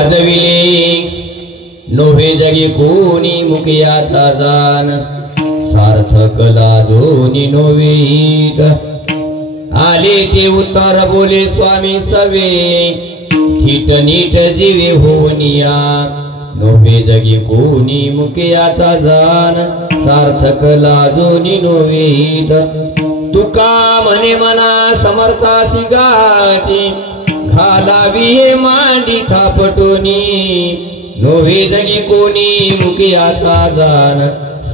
गाजविले नोहे जगी कोणी मुखियाचा जान सार्थक लाजोनी नोवीत आले ते उत्तर बोले स्वामी सवे थीट नीट जीवे होनिया नोवे जगी कोणी मुखियाचा जान सार्थक लाजोनी नोवीत तुका म्हणे मना समर्थासी गाठी घालावी हे मांडी थापटोनी नोवे जगी कोणी मुखियाचा जान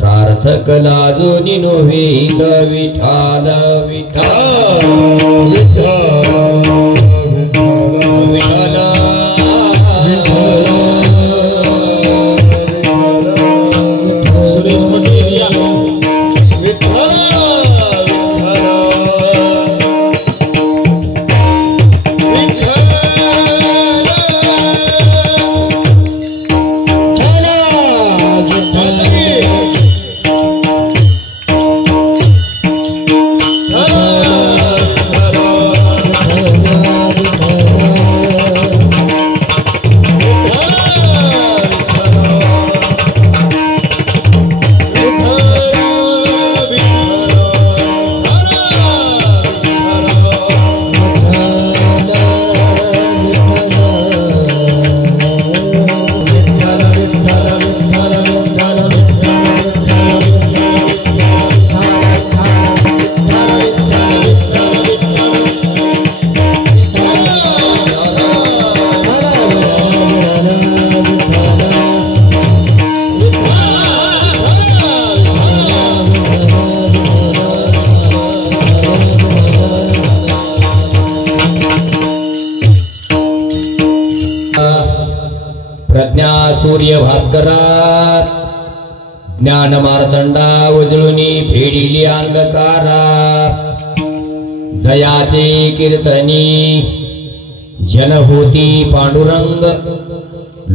सार्थक लाजोनी नोवीत विठाल विठाल विठाल प्रज्ञा सूर्य भास्करा ज्ञान मार्तंडा उजळुनी फेडिली अंधकारा जयाचे कीर्तनी जन होती पांडुरंग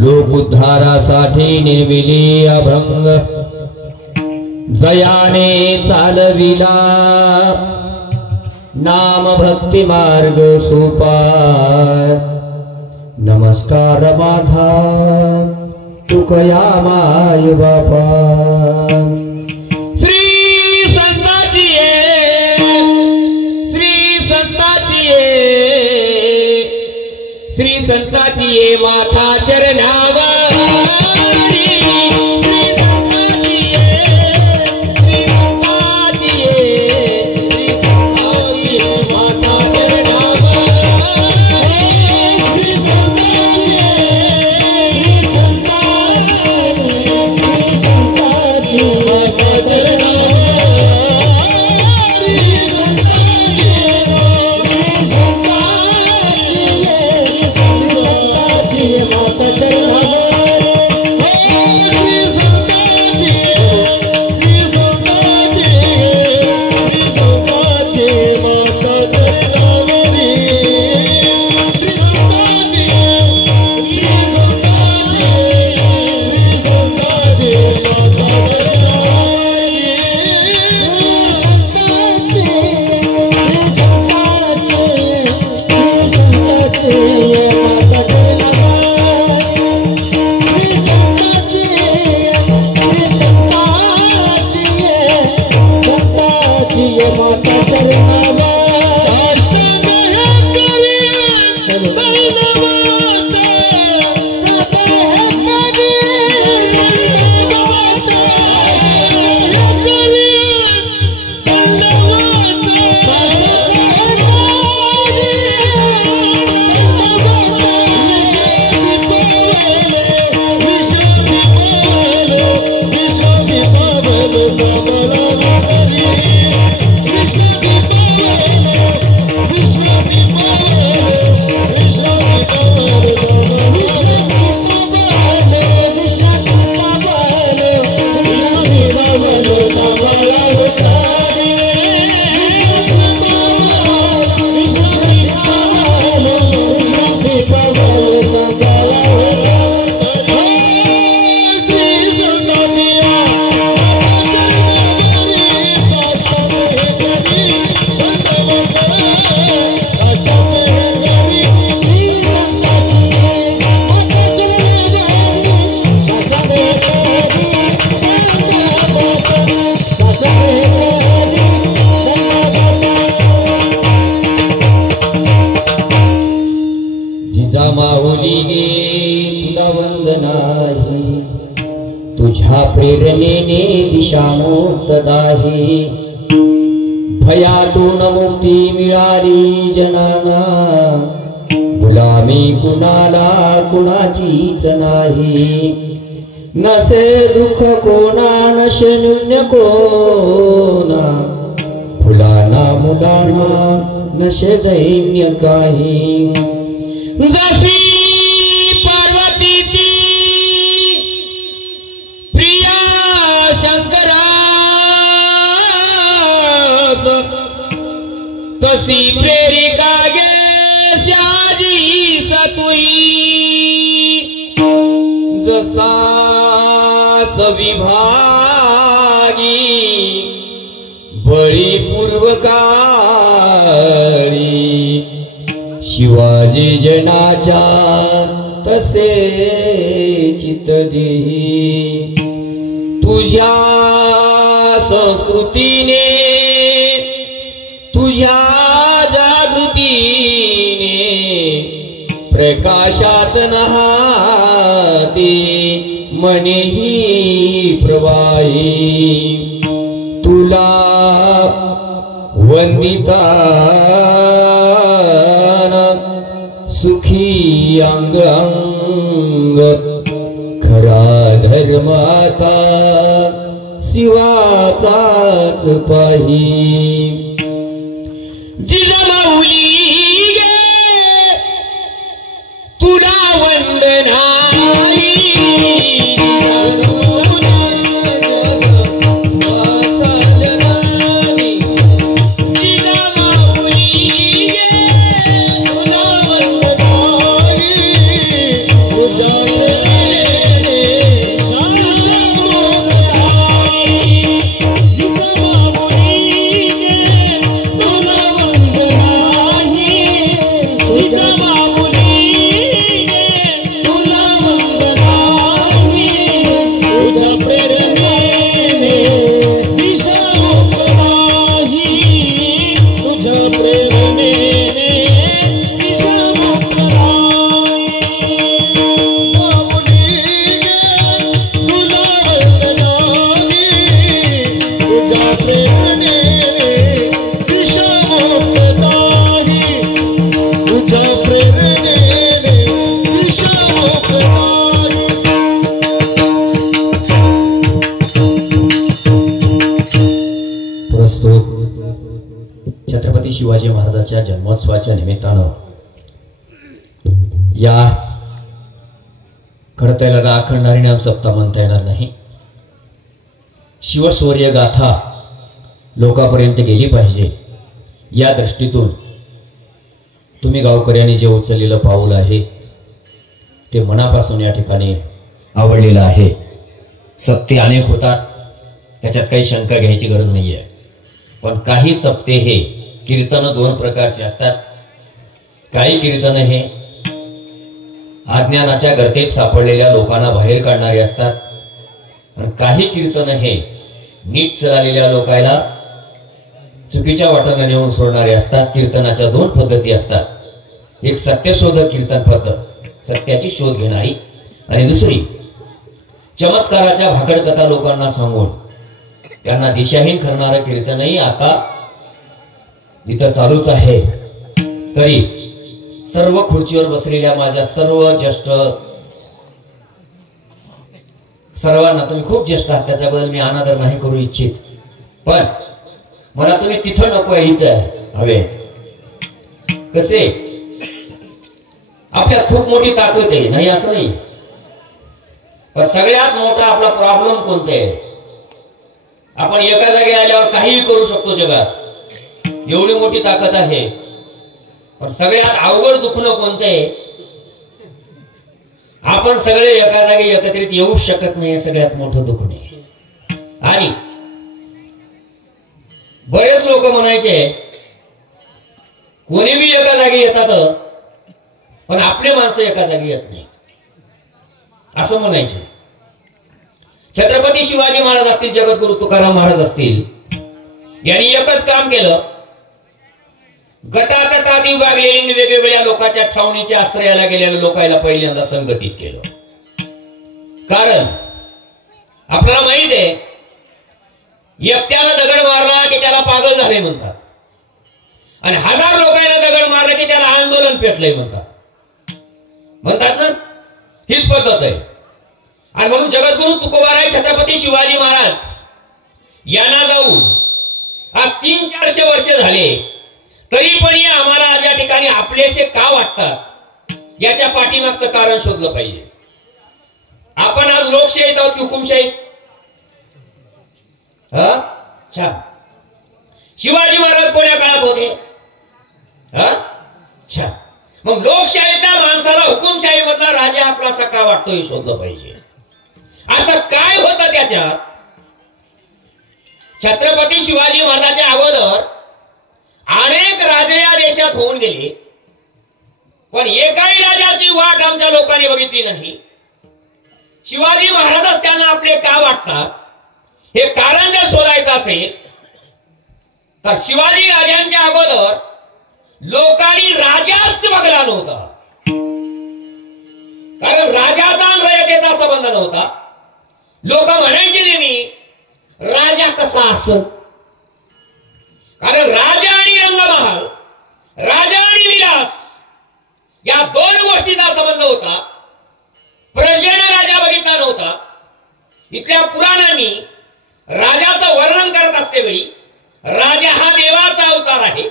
लोक उद्धारासाठी निर्मिली अभंग जयाने चालविला नाम भक्ती मार्ग सोपाय नमस्कार माझा तुकया माय बापा श्री संताची श्री संताची माता चरणावर माता चरणावर द्वंद नाही, तुझ्या प्रेरणेने दिशा मुक्त दाही, भयातून मुक्ती मिळाली जनाना, गुलामी कुणाला कुणाचीच नाही, नसे दुःख कोणा नशे न्यून्य कोणा, फुलाना मुलाना नशे दैन्य काही, जशी पार्वतीची प्रिया शंकरा, तशी प्रेरिका गे शाजी सतुई, जसा सविभागी बळी पूर्वकाळी, शिवाजी जनाच्या तसे चित्त देही, तुझ्या संस्कृतीने तुझ्या जागृतीने प्रकाशात नहाती मनेही प्रवाही, तुला वंदिता सुखी अंग अंग, खरा धर्माता शिवाचाच पाही, जिजामाऊली गे तुला वंदनाई, छत्रपती शिवाजी महाराजांच्या जन्मोत्सवाच्या निमित्तानं या खरं याला अखंड हरिनाम सप्ताह म्हणता येणार नाही, शिवशौर्य गाथा लोकांपर्यंत गेली पाहिजे या दृष्टीतून तुम्ही गावकऱ्यांनी जे उचललेलं पाऊल आहे ते मनापासून या ठिकाणी आवडलेलं आहे। सप्ते अनेक होतात, त्याच्यात काही शंका घ्यायची गरज नाहीये, पण काही सप्ते हे कीर्तन दोन प्रकारचे असतात। काही कीर्तन हे अज्ञानाच्या गर्तेत सापडलेल्या लोकांना बाहेर काढणारे असतात, आणि काही कीर्तन हे नीट चाललेल्या लोकांना चुकीच्या वाटेने नेऊन सोडणारे असतात। कीर्तनाच्या दोन पद्धती असतात, एक सत्यशोधक कीर्तन पद्धत, सत्याची शोध घेणारी, आणि दुसरी चमत्काराच्या भाकड कथा लोकांना सांगून त्यांना दिशाहीन करणारं कीर्तनही आता इथं चालूच आहे। तरी सर्व खुर्चीवर बसलेल्या माझ्या सर्व ज्येष्ठ सर्वांना, तुम्ही खूप ज्येष्ठ आहात त्याच्याबद्दल मी अनादर नाही करू इच्छित, पण मला तुम्ही तिथं नको इथं हवेत। कसे आपल्यात खूप मोठी ताकद आहे, नाही असं नाही, पण सगळ्यात मोठा आपला प्रॉब्लेम कोणता आहे? आपण एका जागी आल्यावर काहीही करू शकतो जगात, एवढी मोठी ताकद आहे, पण सगळ्यात अवघड दुखणं कोणतं आहे? आपण सगळे एका जागी एकत्रित येऊ शकत नाही, सगळ्यात मोठं दुखणं आहे। आणि बरेच लोक म्हणायचे कोणी बी एका जागी येतात, पण आपले माणसं एका जागी येत नाही असं म्हणायचे। छत्रपती शिवाजी महाराज असतील, जगद्गुरु तुकाराम महाराज असतील, यांनी एकच काम केलं, गटातटात विभागलेली वेगवेगळ्या लोकांच्या छावणीच्या आश्रयाला गेलेल्या लोकांना पहिल्यांदा संघटित केलं। कारण आपल्याला माहित आहे एकट्याला दगड मारला की त्याला पागल झाले म्हणतात आणि 1000 लोकांना दगड मारला की त्याला आंदोलन पेटलंय म्हणतात ना, हीच पद्धत आहे. आणि म्हणून जगद्गुरु तुकोबाराय छत्रपती शिवाजी महाराज यांना जाऊन आज 300-400 वर्ष झाले, तरी पण आम्हाला आज या ठिकाणी आपलेसे का वाटतात याच्या पाठीमागचं कारण शोधलं पाहिजे. आपण आज लोकशाहीत आहोत की हुकुमशाहीत? छान. शिवाजी महाराज कोण्या काळात होते? छान. मग लोकशाहीच्या माणसाला हुकुमशाही मधला राजा आपला सका वाटतो हे शोधलं पाहिजे. असं काय होतं त्याच्यात? छत्रपती शिवाजी महाराजांच्या अगोदर अनेक राजे या देशात होऊन गेले, पण एकाही राजाची वाट आमच्या लोकांनी बघितली नाही. शिवाजी महाराजच त्यांना आपले का वाटतात हे कारण जर शोधायचं असेल तर शिवाजी राजांच्या अगोदर लोकांनी राजाच बघला नव्हता. कारण राजाचा आणि रयतेचा संबंध नव्हता. लोक म्हणायचे नेहमी राजा कसा असत, कारण राजा आणि रंगमहाल, राजा आणि विलास या 2 गोष्टीचा संबंध होता. प्रजेने राजा बघितला नव्हता. इथल्या पुराणांनी राजाचं वर्णन करत असतेवेळी राजा हा देवाचा अवतार आहे,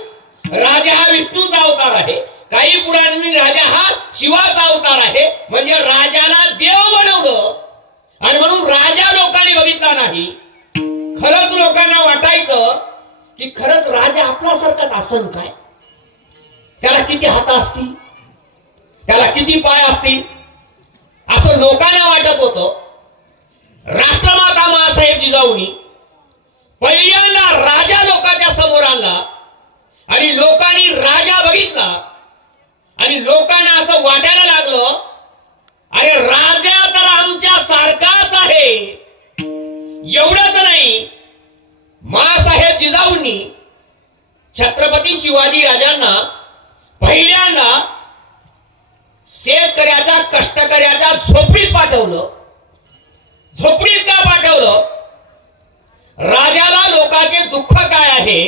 राजा हा विष्णूचा अवतार आहे, काही पुराणांनी राजा हा शिवाचा अवतार आहे. म्हणजे राजाला देव बनवलं आणि म्हणून राजा लोकांनी बघितला नाही. खरंच लोकांना वाटायचं की खरंच राजा आपल्यासारखाच असन काय, त्याला किती हात असतील, त्याला किती पाय असतील, असं लोकांना वाटत होतं. राष्ट्रमाता माँसाहेब जिजाऊनी पहिल्यांदा राजा लोकांच्या समोर आणला आणि लोकांनी राजा बघितला आणि लोकांना असं वाटायला लागलं अरे राजा तर आमच्या सारखाच आहे. एवढंच नाही, माँसाहेब जिजाऊंनी छत्रपती शिवाजी राजांना पहिल्यांदा शेतकऱ्याच्या कष्टकऱ्याच्या झोपडीत पाठवलं. झोपडीत का पाठवलं? राजाला लोकांचे दुःख काय आहे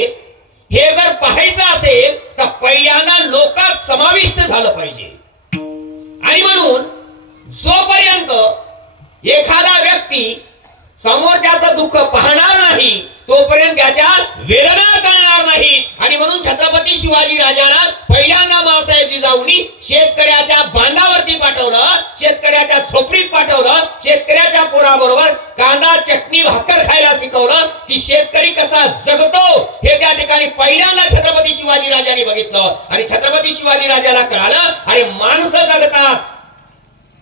हे जर पाहायचं असेल तर पहिल्यांदा लोकात समाविष्ट झालं पाहिजे. आणि म्हणून जोपर्यंत एखादा व्यक्ती समोरच्याचं दुःख पाहणार नाही तोपर्यंत त्याच्या वेदना करणार नाही. आणि म्हणून छत्रपती शिवाजी राजांना पहिल्यांदा माँसाहेब जिजाऊंनी शेतकऱ्याच्या बांधावरती पाठवलं, शेतकऱ्याच्या झोपडीत पाठवलं, शेतकऱ्याच्या पोराबरोबर कांदा चटणी भाकर खायला शिकवलं की शेतकरी कसा जगतो हे त्या ठिकाणी पहिल्यांदा छत्रपती शिवाजी राजांनी बघितलं. आणि छत्रपती शिवाजी राजाला कळालं अरे माणसं जगतात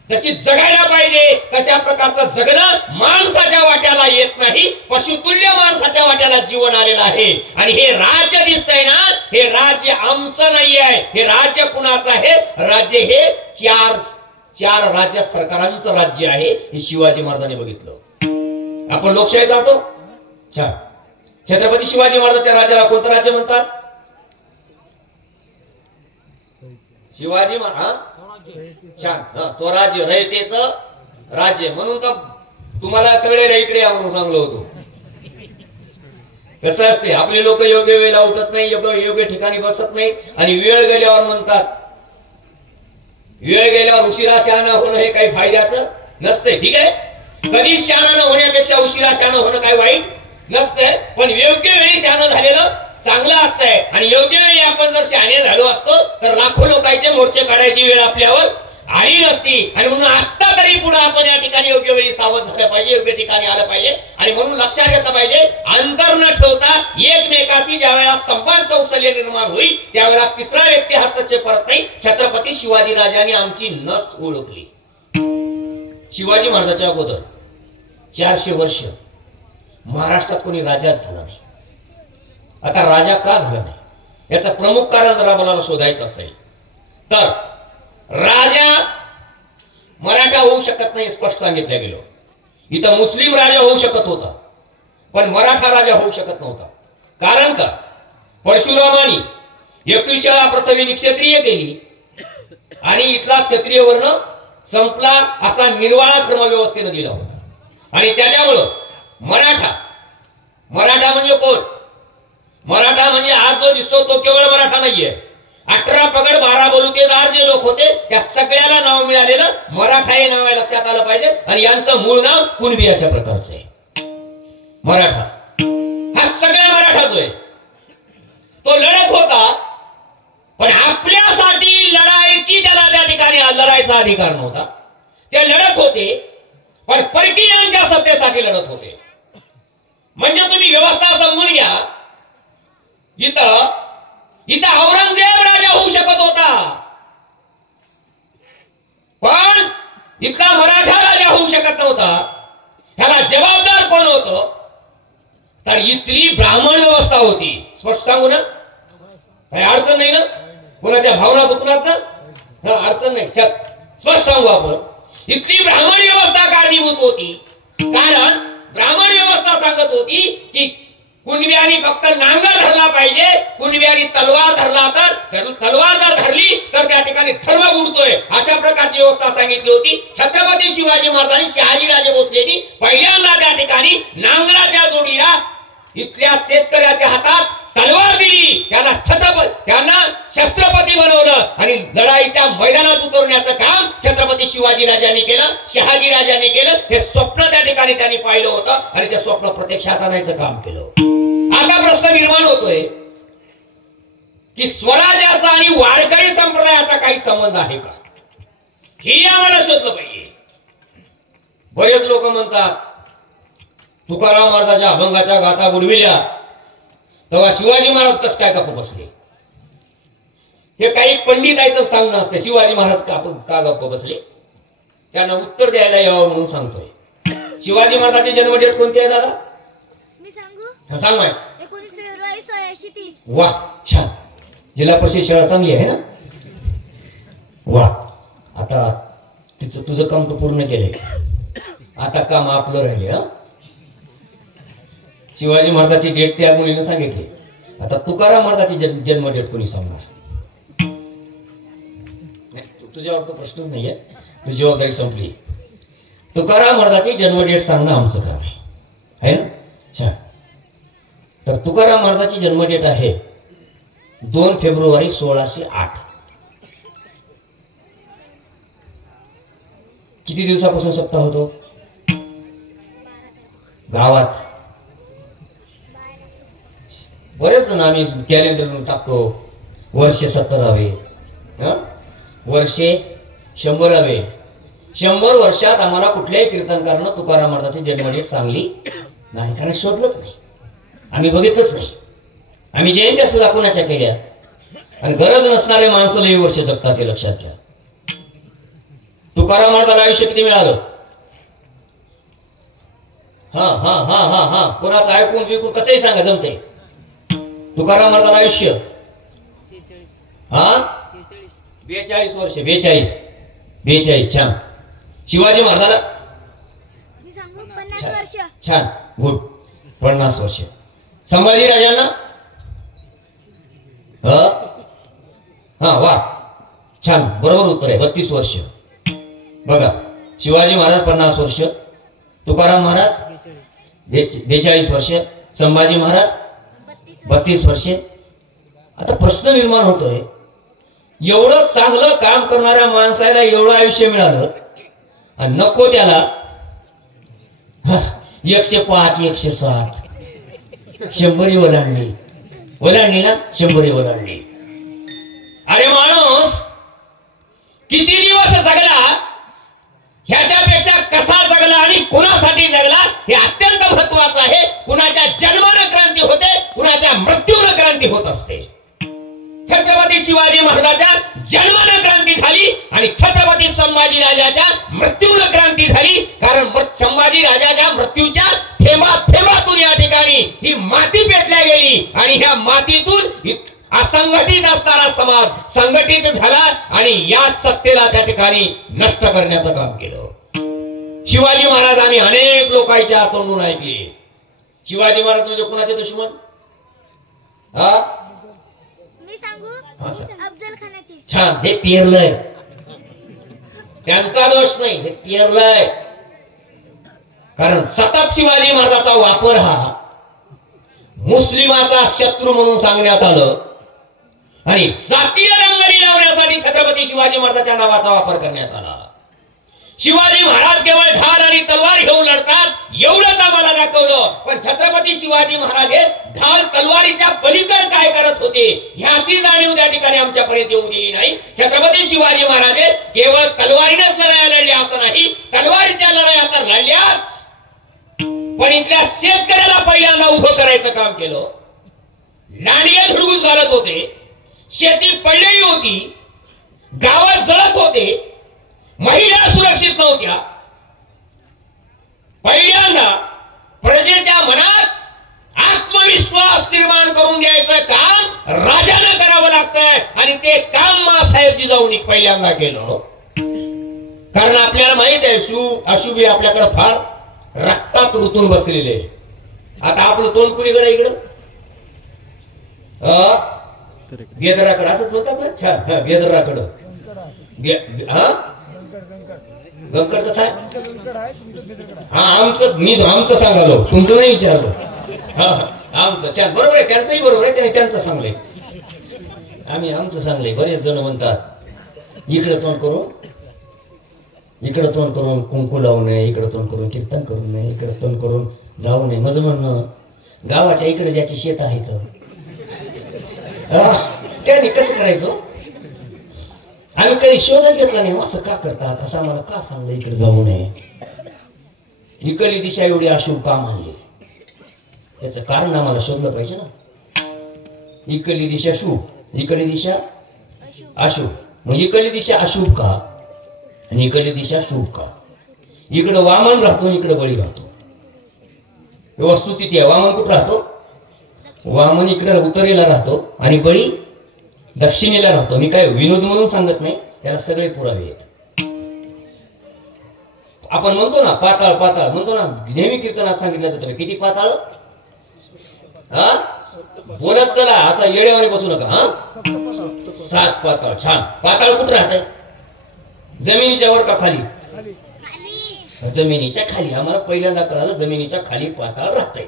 तशी जगायला पाहिजे, कशा प्रकारचं जगणं माणसाच्या वाट्याला येत नाही. पशुतुल्य माणसाच्या वाट्याला जीवन आलेलं आहे. आणि हे राज्य दिसतंय ना, हे राज्य आमचं नाही आहे, हे राज्य कुणाचं आहे? राज्य हे चार राज्य सरकारांचं राज्य आहे. हे शिवाजी महाराजांनी बघितलं. आपण लोकशाहीत राहतो. छत्रपती शिवाजी महाराजांच्या राज्याला कोणतं राज्य म्हणतात? शिवाजी महाराज छान स्वराज्य रयतेचं राज्य. म्हणून तर तुम्हाला सगळे इकडे या म्हणून सांगलो होतो. कसं असते आपले लोक योग्य वेळेला उठत नाही, योग्य ठिकाणी बसत नाही आणि वेळ गेल्यावर म्हणतात. वेळ गेल्यावर उशिरा शहाणा होणं हे काही फायद्याचं नसते. ठीक आहे, कधीच शहाणा न होण्यापेक्षा उशिरा शहाणा होणं काही वाईट नसतंय, पण योग्य वेळी शहाणा झालेलं चांगलं असतंय. आणि योग्य वेळी आपण जर शहाणे झालो असतो तर लाखो लोकांचे मोर्चे काढायची वेळ आपल्यावर आली नसती. आणि म्हणून आता तरी पुढे आपण या ठिकाणी योग्य वेळी सावध झालं पाहिजे, योग्य ठिकाणी आलं पाहिजे. आणि म्हणून लक्षात घेतलं पाहिजे अंतर न ठेवता एकमेकाशी ज्या वेळेला संवाद कौशल्य निर्माण होईल त्यावेळेला तिसरा व्यक्ती हस्तक्षेप करत नाही. छत्रपती शिवाजी राजांनी आमची नस ओळखली. शिवाजी महाराजांच्या अगोदर 400 वर्ष महाराष्ट्रात कोणी राजाच झाला नाही. आता राजा का झाला नाही याचं प्रमुख कारण जर आपल्याला शोधायचं असेल तर राजा मराठा होऊ शकत नाही स्पष्ट सांगितलं गेलो. इथं मुस्लिम राजा होऊ शकत होता पण मराठा राजा होऊ शकत नव्हता. कारण का? परशुरामानी 21 वेळा पृथ्वी क्षत्रिय केली आणि इथला क्षत्रिय वर्ण संपला असा निर्वाळा धर्मव्यवस्थेनं दिला होता। आणि त्याच्यामुळं मराठा म्हणजे कोण? मराठा म्हणजे आज जो दिसतो तो केवळ मराठा नाहीये। 18 पगड 12 बलुतेदार जे लोक होते त्या सगळ्याला नाव मिळालेलं मराठा हे नाव आहे, लक्षात आलं पाहिजे। आणि यांचं मूळ नाव कुणबी अशा प्रकारचं आहे। मराठा हा सगळा मराठा जो आहे तो लढत होता, पण आपल्यासाठी लढायची त्याला त्या ठिकाणी लढायचा अधिकार नव्हता। ते लढत होते पण परकीयांच्या सत्तेसाठी लढत होते। म्हणजे तुम्ही व्यवस्था समजून घ्या, इथं औरंगजेब राजा होऊ शकत होता, पण इथला मराठा राजा होऊ शकत नव्हता। ह्याला जबाबदार कोण होतं? तर इथली ब्राह्मण व्यवस्था होती। स्पष्ट सांगू ना, काही अडचण नाही ना, कोणाच्या भावना दुखणार ना, अडचण नाही, स्पष्ट सांगू आपण। इथली ब्राह्मण व्यवस्था कारणीभूत होती, कारण ब्राह्मण व्यवस्था सांगत होती की कुणब्यानी फक्त नांगर धरला पाहिजे, कुणब्यानी तलवार धरला तर तलवार जर धरली तर त्या ठिकाणी धर्म बुडतोय, अशा प्रकारची व्यवस्था सांगितली होती। छत्रपती शिवाजी महाराजांनी शहाजीराजे भोसलेंनी पहिल्यांदा त्या ठिकाणी नांगराच्या जोडीला इथल्या शेतकऱ्याच्या हातात तलवार दिली, त्यांना शस्त्रपती बनवलं आणि लढाईच्या मैदानात उतरण्याचं काम छत्रपती शिवाजी राजांनी केलं, शहाजी राजांनी केलं। हे स्वप्न त्या ठिकाणी त्यांनी पाहिलं होतं आणि ते स्वप्न प्रत्यक्षात आणायचं काम केलं। आता प्रश्न निर्माण होतोय की स्वराज्याचा आणि वारकरी संप्रदायाचा काही संबंध आहे का, हे आम्हाला शोधलं पाहिजे। बरेच लोक म्हणतात तुकाराम महाराजांच्या अभंगाच्या गाथा बुडविल्या तेव्हा शिवाजी महाराज कस काय गप्प बसले? हे काही पंडितांचं सांगणं असतं, शिवाजी महाराज का गप्प बसले, त्यांना उत्तर द्यायला यावं म्हणून सांगतोय। शिवाजी महाराजांची जन्म डेट कोणती आहे दादा? मी सांगू? सांग माय। 19 फेब्रुवारी 1630। वा, छान। जिल्हा परिषद शाळा चांगली आहे ना? वा, आता तुझं काम तो पूर्ण केलंय, आता काम आपलं राहिले। शिवाजी महाराजांची डेट त्या मुलीनं सांगितली, आता तुकाराम महाराजांची जन्म डेट कोणी सांगणार? तुझ्यावर तो प्रश्नच नाहीये, तुझी जबाबदारी संपली। तुकाराम महाराजांची जन्म डेट सांगणं आमचं काम आहे ना? छान। तर तुकाराम महाराजांची जन्म डेट आहे 2 फेब्रुवारी 1608। किती दिवसापासून सप्ताह होतो गावात? बरेच जण आम्ही कॅलेंडर टाकतो, वर्षे 17वे, वर्षे 100वे। 100 वर्षात आम्हाला कुठल्याही कीर्तनकारानं तुकाराम महाराजांची जन्मडेट सांगली नाही, कारण शोधलंच नाही, आम्ही बघितलंच नाही। आम्ही जयंती असं दाखवण्याच्या केल्या, आणि गरज नसणारे माणसं लई वर्ष जगतात, हे लक्षात घ्या। तुकाराम महाराजांना आयुष्य किती मिळालं? हा हा हा हा हा कोणाचं ऐकून विकून कसंही सांगा, जमते। तुकाराम महाराजांना आयुष्य 42 वर्ष, 42। छान। शिवाजी महाराजाला? मी सांगू? 50 वर्ष। छान, गुड, 50 वर्ष। संभाजी राजांना? हा, वा, छान, बरोबर उत्तर आहे, 32 वर्ष। बघा, शिवाजी महाराज 50 वर्ष, तुकाराम महाराज 42 वर्ष, संभाजी महाराज 32 वर्षे। आता प्रश्न निर्माण होतोय, एवढं चांगलं काम करणाऱ्या माणसाला एवढं आयुष्य मिळालं आणि नको त्याला 105, 107, 100 ओलांडली ना, 100 ओलांडली। अरे माणूस किती दिवस जगला, ह्याच्यापेक्षा कसा जगला आणि कुणासाठी जगला हे अत्यंत महत्वाचं आहे। कुणाच्या जन्मानं क्रांती होते, कुणाच्या मृत्यूनं क्रांती होत असते। छत्रपती शिवाजी महाराजांच्या जन्मानं क्रांती झाली आणि छत्रपती संभाजी राजाच्या मृत्यूनं क्रांती झाली, कारण संभाजी राजाच्या मृत्यूच्या थेंबातून या ठिकाणी ही माती पेटल्या गेली आणि ह्या मातीतून असंघटित असणारा समाज संघटित झाला आणि या सत्तेला त्या ठिकाणी नष्ट करण्याचं काम केलं। शिवाजी महाराजांनी अनेक लोकांच्या तोंडून ऐकली। शिवाजी महाराज म्हणजे कोणाचे दुश्मन? मी सांगू? अफजल खानाचे। छान, हे पेरलंय, त्यांचा दोष नाही, हे पेरलंय. कारण सतत शिवाजी महाराजांचा वापर हा मुस्लिमाचा शत्रू म्हणून सांगण्यात आलं आणि जातीय रंगणी लावण्यासाठी छत्रपती शिवाजी महाराजांच्या नावाचा वापर करण्यात आला. शिवाजी महाराज केवळ ढाल आणि तलवार घेऊन लढतात एवढंच आम्हाला दाखवलं, पण छत्रपती शिवाजी महाराज हे ढाल तलवारीच्या पलीकडे काय करत होते ह्याची जाणीव त्या ठिकाणी आमच्यापर्यंत येऊ दिली नाही. छत्रपती शिवाजी महाराज केवळ तलवारीनेच लढाया लढल्या असं नाही, तलवारीच्या लढाया तर लढल्याच, पण इथल्या शेतकऱ्याला पहिल्यांदा उभं करायचं काम केलं. लांडगे धुडगूस घालत होते, शेती पडलेली होती, गावात जळत होते, महिला सुरक्षित नव्हत्या. पहिल्यांदा प्रजेच्या मनात आत्मविश्वास निर्माण करून द्यायचं काम राजानं करावं लागतंय आणि ते काम मासाहेब जिजाऊनी पहिल्यांदा केलं. कारण आपल्याला माहित आहे अशुभ आपल्याकडे फार रक्तात ऋतून बसलेले. आता आपलं तोंड कुणीकडे इकडं बेदराकडं असंच म्हणतात ना. छान, बेदराकडं गंकड कसं आहे? हा आमचं सांगालो, तुमचं नाही विचारलं. हा आमचं छान, बरोबर आहे, त्यांचंही बरोबर आहे, त्याने त्यांचं सांगलंय, आम्ही आमचं सांगलंय. बरेच जण म्हणतात इकडे तोंड करून कुंकू लावू नये, इकडे तोंड करून कीर्तन करू नये, इकडे तोंड करून जाऊ नये. माझं म्हणणं गावाच्या इकडे ज्याची शेत आहे तर त्याने कसं करायचं? आम्ही कधी शोधच घेतला नाही, असं का करतात, असं आम्हाला का सांगलं इकडे जाऊ नये, इकडली दिशा एवढी अशुभ का मानली, याचं कारण आम्हाला शोधलं पाहिजे ना. इकडली दिशा शुभ, इकडली दिशा अशुभ, मग इकडली दिशा अशुभ का आणि इकडली दिशा शुभ का? इकडं वामन राहतो, इकडे बळी राहतो. वस्तुस्थिती आहे. वामन कुठं राहतो? वामन इकडे उत्तरेला राहतो आणि बळी दक्षिणेला राहतो. मी काय विनोद म्हणून सांगत नाही, त्याला सगळे पुरावे आहेत. आपण म्हणतो ना पाताळ पाताळ म्हणतो ना, नेहमी कीर्तनात सांगितलं जातं किती पाताळ, हा बोलत चला, असा येडेवाने बसू नका. हा 7 पाताळ. छान. पाताळ कुठं राहतंय? जमिनीच्या वर का खाली? जमिनीच्या खाली. आम्हाला पहिल्यांदा कळालं जमिनीच्या खाली पाताळ राहतंय.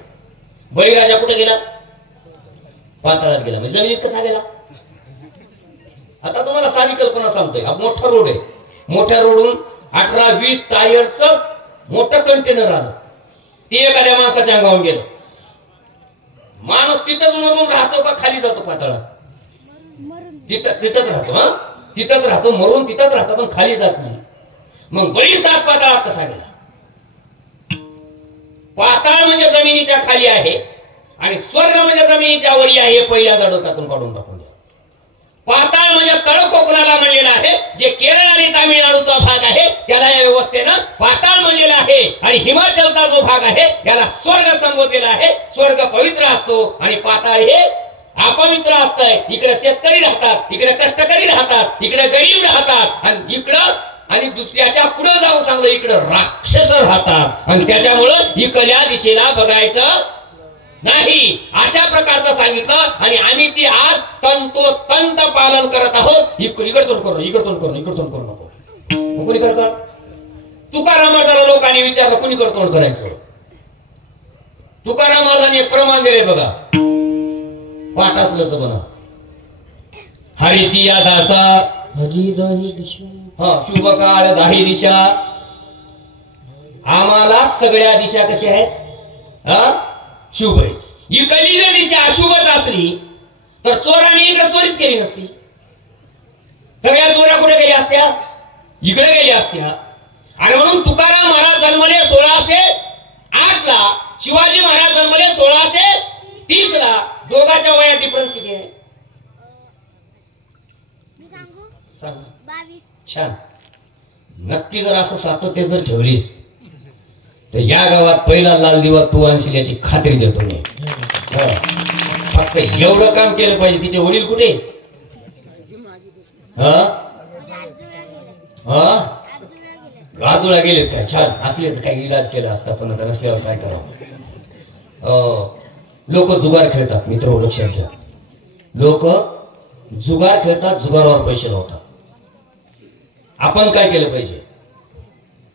बळीराजा कुठे गेला? पाताळात गेला. म्हणजे जमिनीत कसा गेला? आता तुम्हाला साधी कल्पना सांगतोय. हा मोठा रोड आहे, मोठ्या रोडून 18-20 टायरचं मोठं कंटेनर आलं, ते एखाद्या माणसाच्या अंगावून गेलं. माणूस तिथंच मरून राहतो का खाली जातो पाताळात? तिथंच राहतो. हा तिथंच राहतो, मरून तिथंच राहतो, पण खाली जात नाही. मग बळी 7 पाताळात कसा गेला? पाताळ म्हणजे जमिनीच्या खाली आहे आणि स्वर्ग म्हणजे जमिनीच्या वरी आहे. पहिल्या डोक्यातून काढून टाकून द्या. पाताळ म्हणजे तळ कोकणाला म्हणलेला आहे, जे केरळ आणि तामिळनाडूचा भाग आहे त्याला या व्यवस्थेनं पाताळ म्हणलेला आहे, आणि हिमाचलचा जो भाग आहे याला स्वर्ग संबोधलेला आहे. स्वर्ग पवित्र असतो आणि पाताळ हे अपवित्र असतंय. इकडे शेतकरी राहतात, इकडे कष्टकरी राहतात, इकडे गरीब राहतात, आणि इकडं आणि दुसऱ्याच्या पुढे जाऊन सांगलं इकडं राक्षस राहतात, आणि त्याच्यामुळं इकडल्या दिशेला बघायचं नाही, अशा प्रकारचं सांगितलं. आणि आम्ही ती आज तंतोतंत पालन करत आहोत. इकडे तोंड करू, इकडे तोंड करू, इकडे तोंड करू नको. कुणीकडे कर? तुकाराम महाराजांना लोकांनी विचारलं कुणीकडे तोंड करायचं? तुकाराम महाराजांनी एक प्रमाण दिले बघा, पाठ असलं तर बघा, हरीची या दासा हरी दाही दिशा, हा शुभ काळ दाही दिशा. आम्हाला सगळ्या दिशा कशा आहेत? हा शुभ आहे. इकडली जर दिशा अशुभच असली तर चोरांनी इकडे चोरीच केली नसती. सगळ्या चोऱ्या कुठे गेल्या असत्या? इकडे गेल्या असत्या. आणि म्हणून तुकाराम महाराज जन्मले 1608 ला, शिवाजी महाराज जन्मले 1630 ला. दोघांच्या वयात डिफरन्स किती आहे? सांग. 22. छान. नक्की जर असं सातत्य जर ठेवलीस तर या गावात पहिला लाल दिवा तू आणशील याची खात्री देतो मी. फक्त एवढं काम केलं पाहिजे. तिचे वडील कुठे? बाजूला गेलेत काय? छान. असले तर काही इलाज केला असता, पण आता नसल्यावर काय करावं? लोक जुगार खेळतात मित्र, लक्षात घ्या. लोक जुगार खेळतात, जुगारावर पैसे लावतात. आपण काय केलं पाहिजे?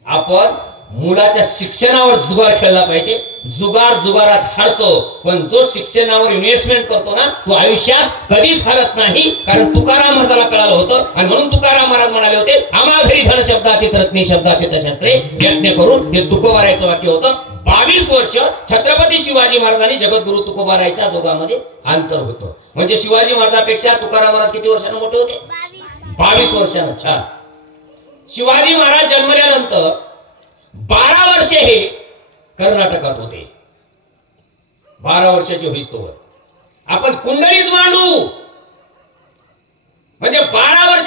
आपण मुलाच्या शिक्षणावर जुगार खेळला पाहिजे. जुगारात हारतो, पण जो शिक्षणावर इन्व्हेस्टमेंट करतो ना तो आयुष्यात कधीच हरत नाही. कारण तुकाराम महाराजाला कळालं होतं आणि म्हणून तुकाराम महाराज म्हणाले होते, आम्हा घरी धन शब्दाचे रत्नी शब्दाचे शास्त्रे यज्ञ करून. हे तुकोबारायचं वाक्य होतं. 22 वर्ष छत्रपती शिवाजी महाराजांनी जगद्गुरु तुकोबारायच्या दोघांमध्ये अंतर होतं. म्हणजे शिवाजी महाराजांपेक्षा तुकाराम महाराज किती वर्षांनी मोठे होते? 22 वर्षांनी. छान. शिवाजी महाराज जन्मल्यानंतर 12 वर्षे हे कर्नाटकात होते. 12 वर्षाची होईस्तोवर आपण कुंडलीच मांडू. म्हणजे 12 वर्ष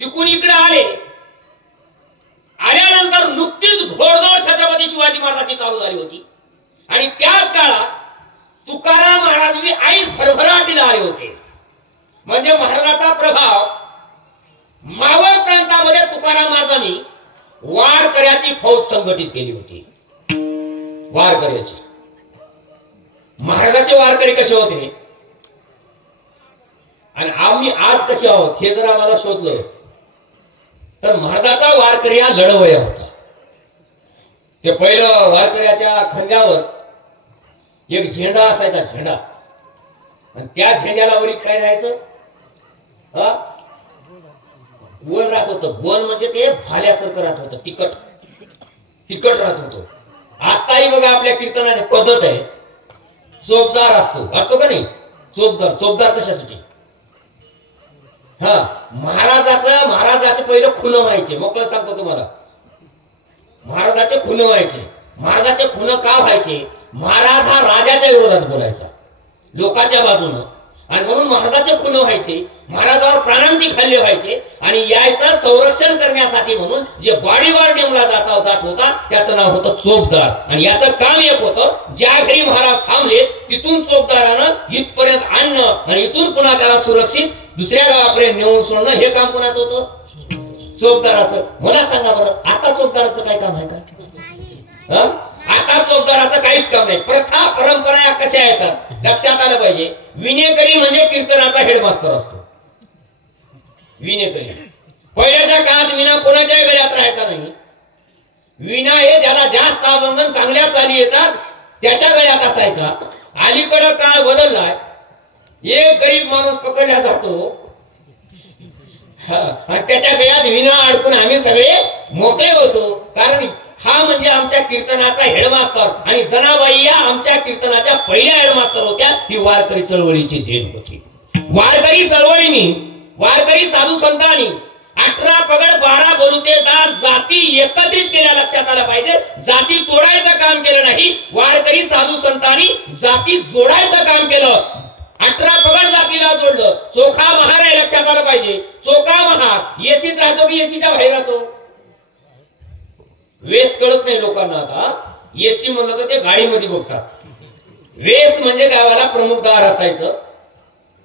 तिकडून इकडे आल्यानंतर नुकतीच घोडदौड छत्रपती शिवाजी महाराजांची चालू झाली होती. आणि त्याच काळात तुकाराम महाराज ऐन भरभराटीला आले होते. म्हणजे महाराजांचा प्रभाव मावळ प्रांतामध्ये तुकाराम महाराजांनी वारकऱ्याची फौज संघटित केली होती. वारकऱ्याची. महाराजांचे वारकरी कसे होते आणि आम्ही आज कसे आहोत हे जर आम्हाला शोधलं तर महाराजांचा वारकरी हा लढवया होता. ते पहिलं वारकऱ्याच्या खांद्यावर एक झेंडा असायचा, झेंडा. आणि त्या झेंड्याला वरी काय राहायचं? गोल राहत होतं. गोल म्हणजे ते भाल्यासारखं राहत होतं, तिकट राहत होतं. आताही बघा आपल्या कीर्तनाने पद्धत आहे, चोपदार असतो का नाही? चोपदार कशासाठी? महाराजाचं पहिलं खून व्हायचे. मोकळं सांगतो तुम्हाला, महाराजाचे खून व्हायचे. महाराजाचे खून का व्हायचे? महाराज हा राजाच्या विरोधात बोलायचा, लोकांच्या बाजूनं. आणि म्हणून महाराजाचे खून व्हायचे, महाराजावर प्राणांती खाल्ले व्हायचे. आणि याचं संरक्षण करण्यासाठी म्हणून जे बॉडीगार्ड नेमला जात होता त्याचं नाव होतं चोपदार. आणि याचं काम एक होतं, ज्या घरी महाराज थांबले तिथून चोपदारानं इथपर्यंत आणणं आणि इथून पुन्हा त्याला सुरक्षित दुसऱ्या गावापर्यंत नेऊन सोडणं. हे काम कोणाचं होतं? चोपदाराचं. मला सांगा बरं, आता चोपदाराचं काय काम आहे का? आता चोपदाराचं काहीच काम नाही. प्रथा परंपरा या कशा येतात लक्षात आलं पाहिजे. विनेकरी म्हणजे कीर्तनाचा हेडमास्टर असतो. विनेकरी पहिल्याच्या काळात विना कोणाच्याही गळ्यात राहायचा नाही. विना हे ज्याला जास्त आबंधन चांगल्या चाली येतात त्याच्या गळ्यात असायचा. अलीकडे काळ बदललाय. एक गरीब माणूस पकडला जातो आणि त्याच्या गळ्यात विना अडकून आम्ही सगळे मोकळे होतो. कारण हा म्हणजे आमच्या कीर्तनाचा हेडमास्टर. आणि जनाबाई या आमच्या कीर्तनाच्या पहिल्या हेडमास्टर होत्या. ही वारकरी चळवळीची देण होती. वारकरी चळवळीनी, वारकरी साधू संतांनी 18 पगड 12 बलुतेदार जाती एकत्रित केल्या. लक्षात आलं पाहिजे, जाती तोडायचं काम केलं नाही. वारकरी साधू संतांनी जाती जोडायचं काम केलं. 18 पगड जातीला जोडलं. चोखा महार आहे, लक्षात आलं पाहिजे. चोखा महार एसीत राहतो की एसीच्या बाहेर राहतो? वेस कळत नाही लोकांना. आता एसी म्हणलं तर ते गाडीमध्ये बघतात. वेस म्हणजे गावाला प्रमुखदार असायचं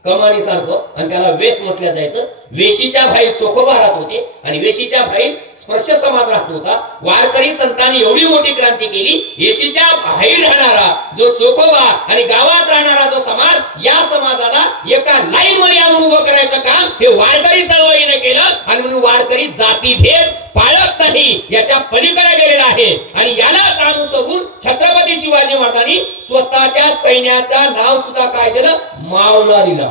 कमानी सारखं, आणि त्याला वेस म्हटलं जायचं. वेशीच्या भाई चोखोबा राहत होते आणि वेशीच्या भाई स्पर्श समाज राहत होता. वारकरी संतांनी एवढी मोठी क्रांती केली. एसीच्या बाहेर राहणारा जो चोखोबा आणि गावात राहणारा जो समाज, या समाजाला एका लाईन मध्ये आणून उभं करायचं काम हे वारकरी चळवळीने केलं. आणि म्हणून वारकरी जातीभेद पाळत नाही, याच्या पलीकडे गेलेला आहे. आणि यालाच अनुसरून छत्रपती शिवाजी महाराजांनी स्वतःच्या सैन्याचं नाव सुद्धा काय दिलं? मावळा दिला.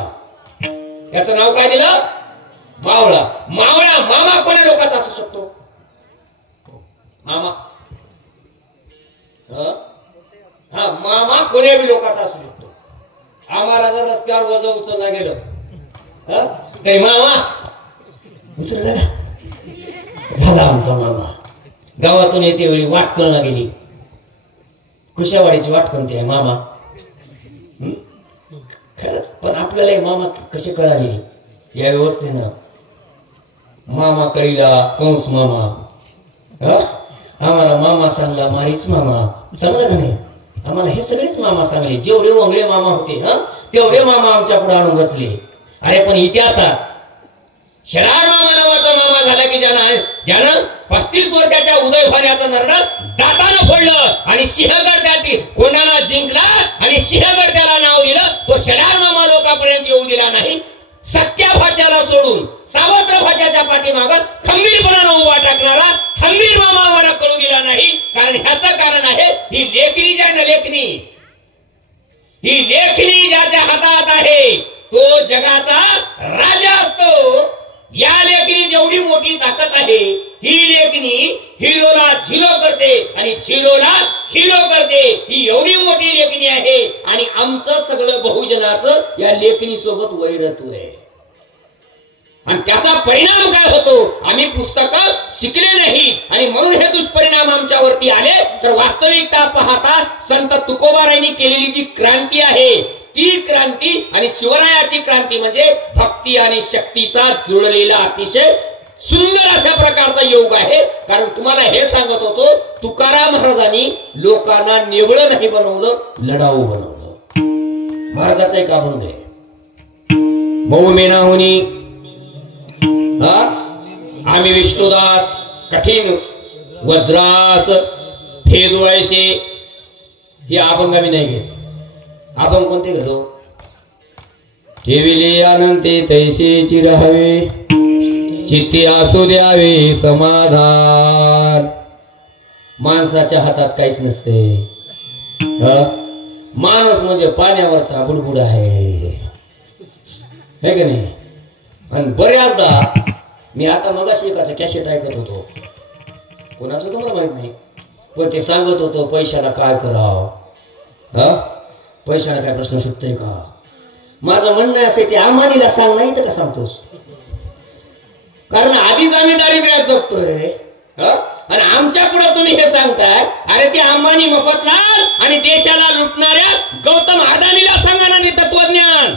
याचं नाव काय दिलं? मावळा. मावळा मामा कोण्या लोकांचा असू शकतो? मामा हा मामा कोण्या बी लोकांचा असू शकतो. आम्हाला जर रस्त्यावर वजन उचलला गेलं काही मामा उचललं ना, झाला आमचा मामा. गावातून येते वेळी वाटकळला गेली, कुशावाडीची वाट कोणती आहे? मामा. खरंच, पण आपल्याला मामा कसे कळाले या व्यवस्थेनं? मामा कळीला कंस मामा. आम्हाला मामा सांगला मारीच मामा. चांगलं का नाही? आम्हाला हे सगळेच मामा सांगले. जेवढे वंगळे मामा होते तेवढे मामा आमच्या पुढे आणून बसले. अरे पण इतिहासात शरार मामा नावाचा मामा झाला की ज्यानं 35 वर्षाच्या उदय होण्याचं नरड दातानं फोडलं आणि सिंहगड त्याची कोणाला जिंकला आणि सिंहगड त्याला नाव दिलं. तो शरार मामा लोकांपर्यंत येऊ दिला नाही. सख्या भाच्याला सोडून सावत्र भाज्याच्या पाठीमागं खंबीरपणानं उभा टाकणारा खंबीर मामा आम्हाला कळू दिला नाही. कारण ह्याचं कारण आहे ही लेखणी जी आहे ना, लेखणी, ही लेखणी ज्याच्या हातात आहे तो जगाचा राजा असतो. या लेखनीत एवढी मोठी ताकद आहे. ही लेखनी हिरोला झिरो करते आणि झिरोला हिरो करते. ही एवढी मोठी लेखनी आहे. आणि आमचं सगळं बहुजनाचं या लेखनी सोबत वैरत्व आहे. आणि त्याचा परिणाम काय होतो, आम्ही पुस्तकं शिकले नाही आणि म्हणून हे दुष्परिणाम आमच्यावरती आले. तर वास्तविकता पाहता संत तुकोबारायांनी केलेली जी क्रांती आहे ती क्रांती आणि शिवरायाची क्रांती म्हणजे भक्ती आणि शक्तीचा जुळलेला अतिशय सुंदर अशा प्रकारचा योग आहे. कारण तुम्हाला हे सांगत होतो, तुकाराम महाराजांनी लोकांना निवळ नाही बनवलं, लढाऊ बनवलं. महाराजाचा एक अभंग आहे, बहुमेना होनी आम्ही विष्णुदास कठीण वज्रास फेदवायचे. ही अभंग आम्ही नाही घेत. अभंग कोणते घेतो, ठेविले अनंते तैसे चिरहावे चित्ती असू द्यावे समाधान. माणसाच्या हातात काहीच नसते. माणूस म्हणजे पाण्यावरचा बुडबुड आहे का नाही. आणि बऱ्याचदा मी आता मगाशी एकाचं कॅसेट ऐकत होतो, कोणाचं होतं मला माहित नाही, पण ते सांगत होतं पैशाला काय करावं, पैशाला काय प्रश्न सुटतोय का. माझं म्हणणं असं ते अंबानीला सांग, नाही तर का सांगतोस, कारण आधीच आम्ही दारिद्र्यात जगतोय आणि आमच्या पुढे तुम्ही हे सांगताय. अरे ते अंबानी मफतलाल आणि देशाला लुटणाऱ्या गौतम अदानीला सांगा ना ते तत्वज्ञान.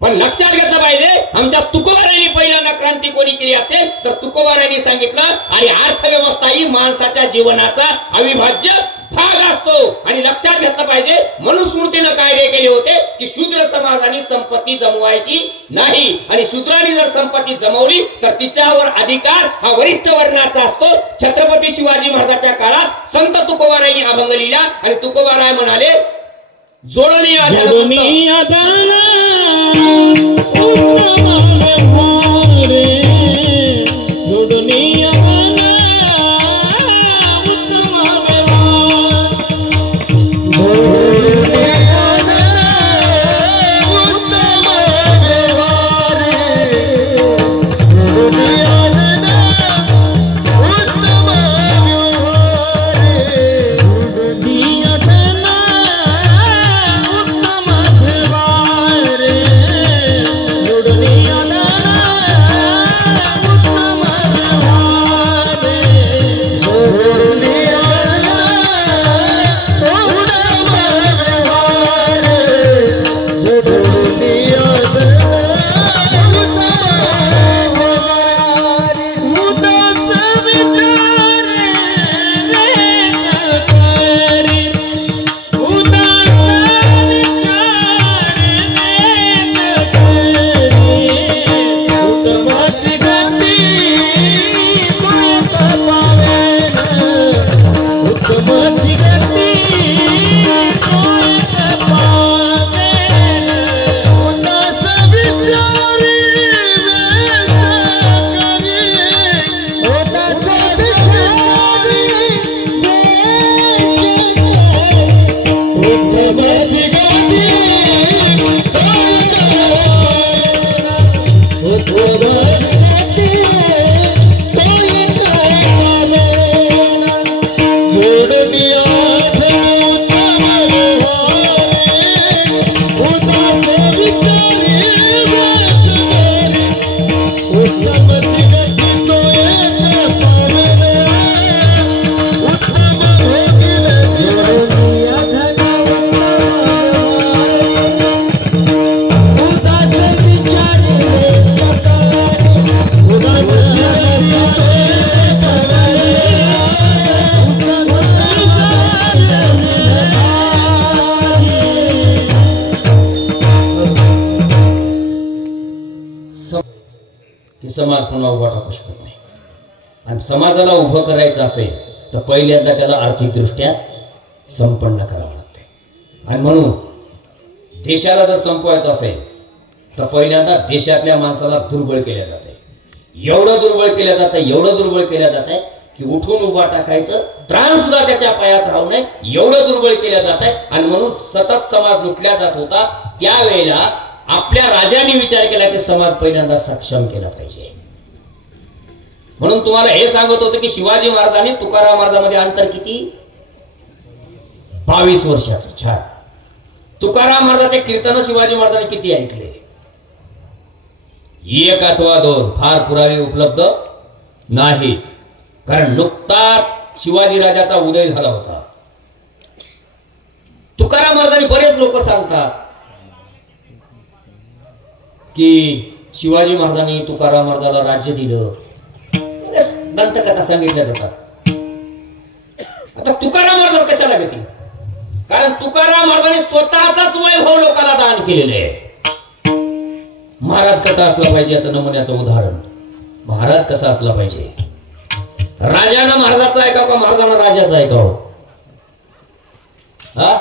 पण लक्षात घेतलं पाहिजे, आमच्या तुकोबारायांनी पहिल्यांदा क्रांती कोणी केली असेल तर तुकोबारायांनी सांगितलं. आणि अर्थव्यवस्था ही माणसाच्या जीवनाचा अविभाज्य भाग असतो. आणि लक्षात घेतलं पाहिजे, मनुस्मृतीनं कायदे केले होते की शूद्र समाजाने संपत्ती जमवायची नाही. आणि शूद्रांनी जर संपत्ती जमवली तर तिच्यावर अधिकार हा वरिष्ठ वर्णाचा असतो. छत्रपती शिवाजी महाराजांच्या काळात संत तुकोबारायांनी अभंग लिहिला आणि तुकोबाराय म्हणाले, जोडणी समाज पुन्हा उभा टाकू शकत नाही. आणि समाजाला उभं करायचं असेल तर पहिल्यांदा त्याला आर्थिक दृष्ट्या संपन्न करावं लागते. आणि म्हणून देशाला जर संपवायचं असेल तर पहिल्यांदा देशातल्या माणसाला दुर्बळ केल्या जात आहे. एवढं दुर्बळ केलं जात आहे, एवढं दुर्बळ केलं जात आहे की उठून उभा टाकायचं त्राण सुद्धा त्याच्या पायात राहू नये एवढं दुर्बळ केलं जात आहे. आणि म्हणून सतत समाज लुटल्या जात होता. त्यावेळेला आपल्या राजांनी विचार केला की समाज पहिल्यांदा सक्षम केला पाहिजे. म्हणून तुम्हाला हे सांगत होतं की शिवाजी महाराजांनी तुकाराम महाराजांमध्ये अंतर किती? 22 वर्षाचं. छान. तुकाराम महाराजांचे कीर्तन शिवाजी महाराजांनी किती ऐकले? 1 अथवा 2. फार पुरावे उपलब्ध नाहीत, कारण नुकताच शिवाजी राजाचा उदय झाला होता. तुकाराम महाराजांनी बरेच लोक सांगतात की शिवाजी महाराजांनी तुकाराम महाराजाला राज्य दिलं, दंतकथा सांगितल्या जातात. आता तुकाराम महाराज कशाला घेतील? कारण तुकाराम महाराजांनी स्वतःचाच वैभव लोकांना दान केलेले आहे. महाराज कसा असला पाहिजे याचं नमुन्याचं उदाहरण. महाराज कसा असला पाहिजे? राजानं महाराजाचं ऐकाव का महाराजानं राजाचं ऐकाव? हा,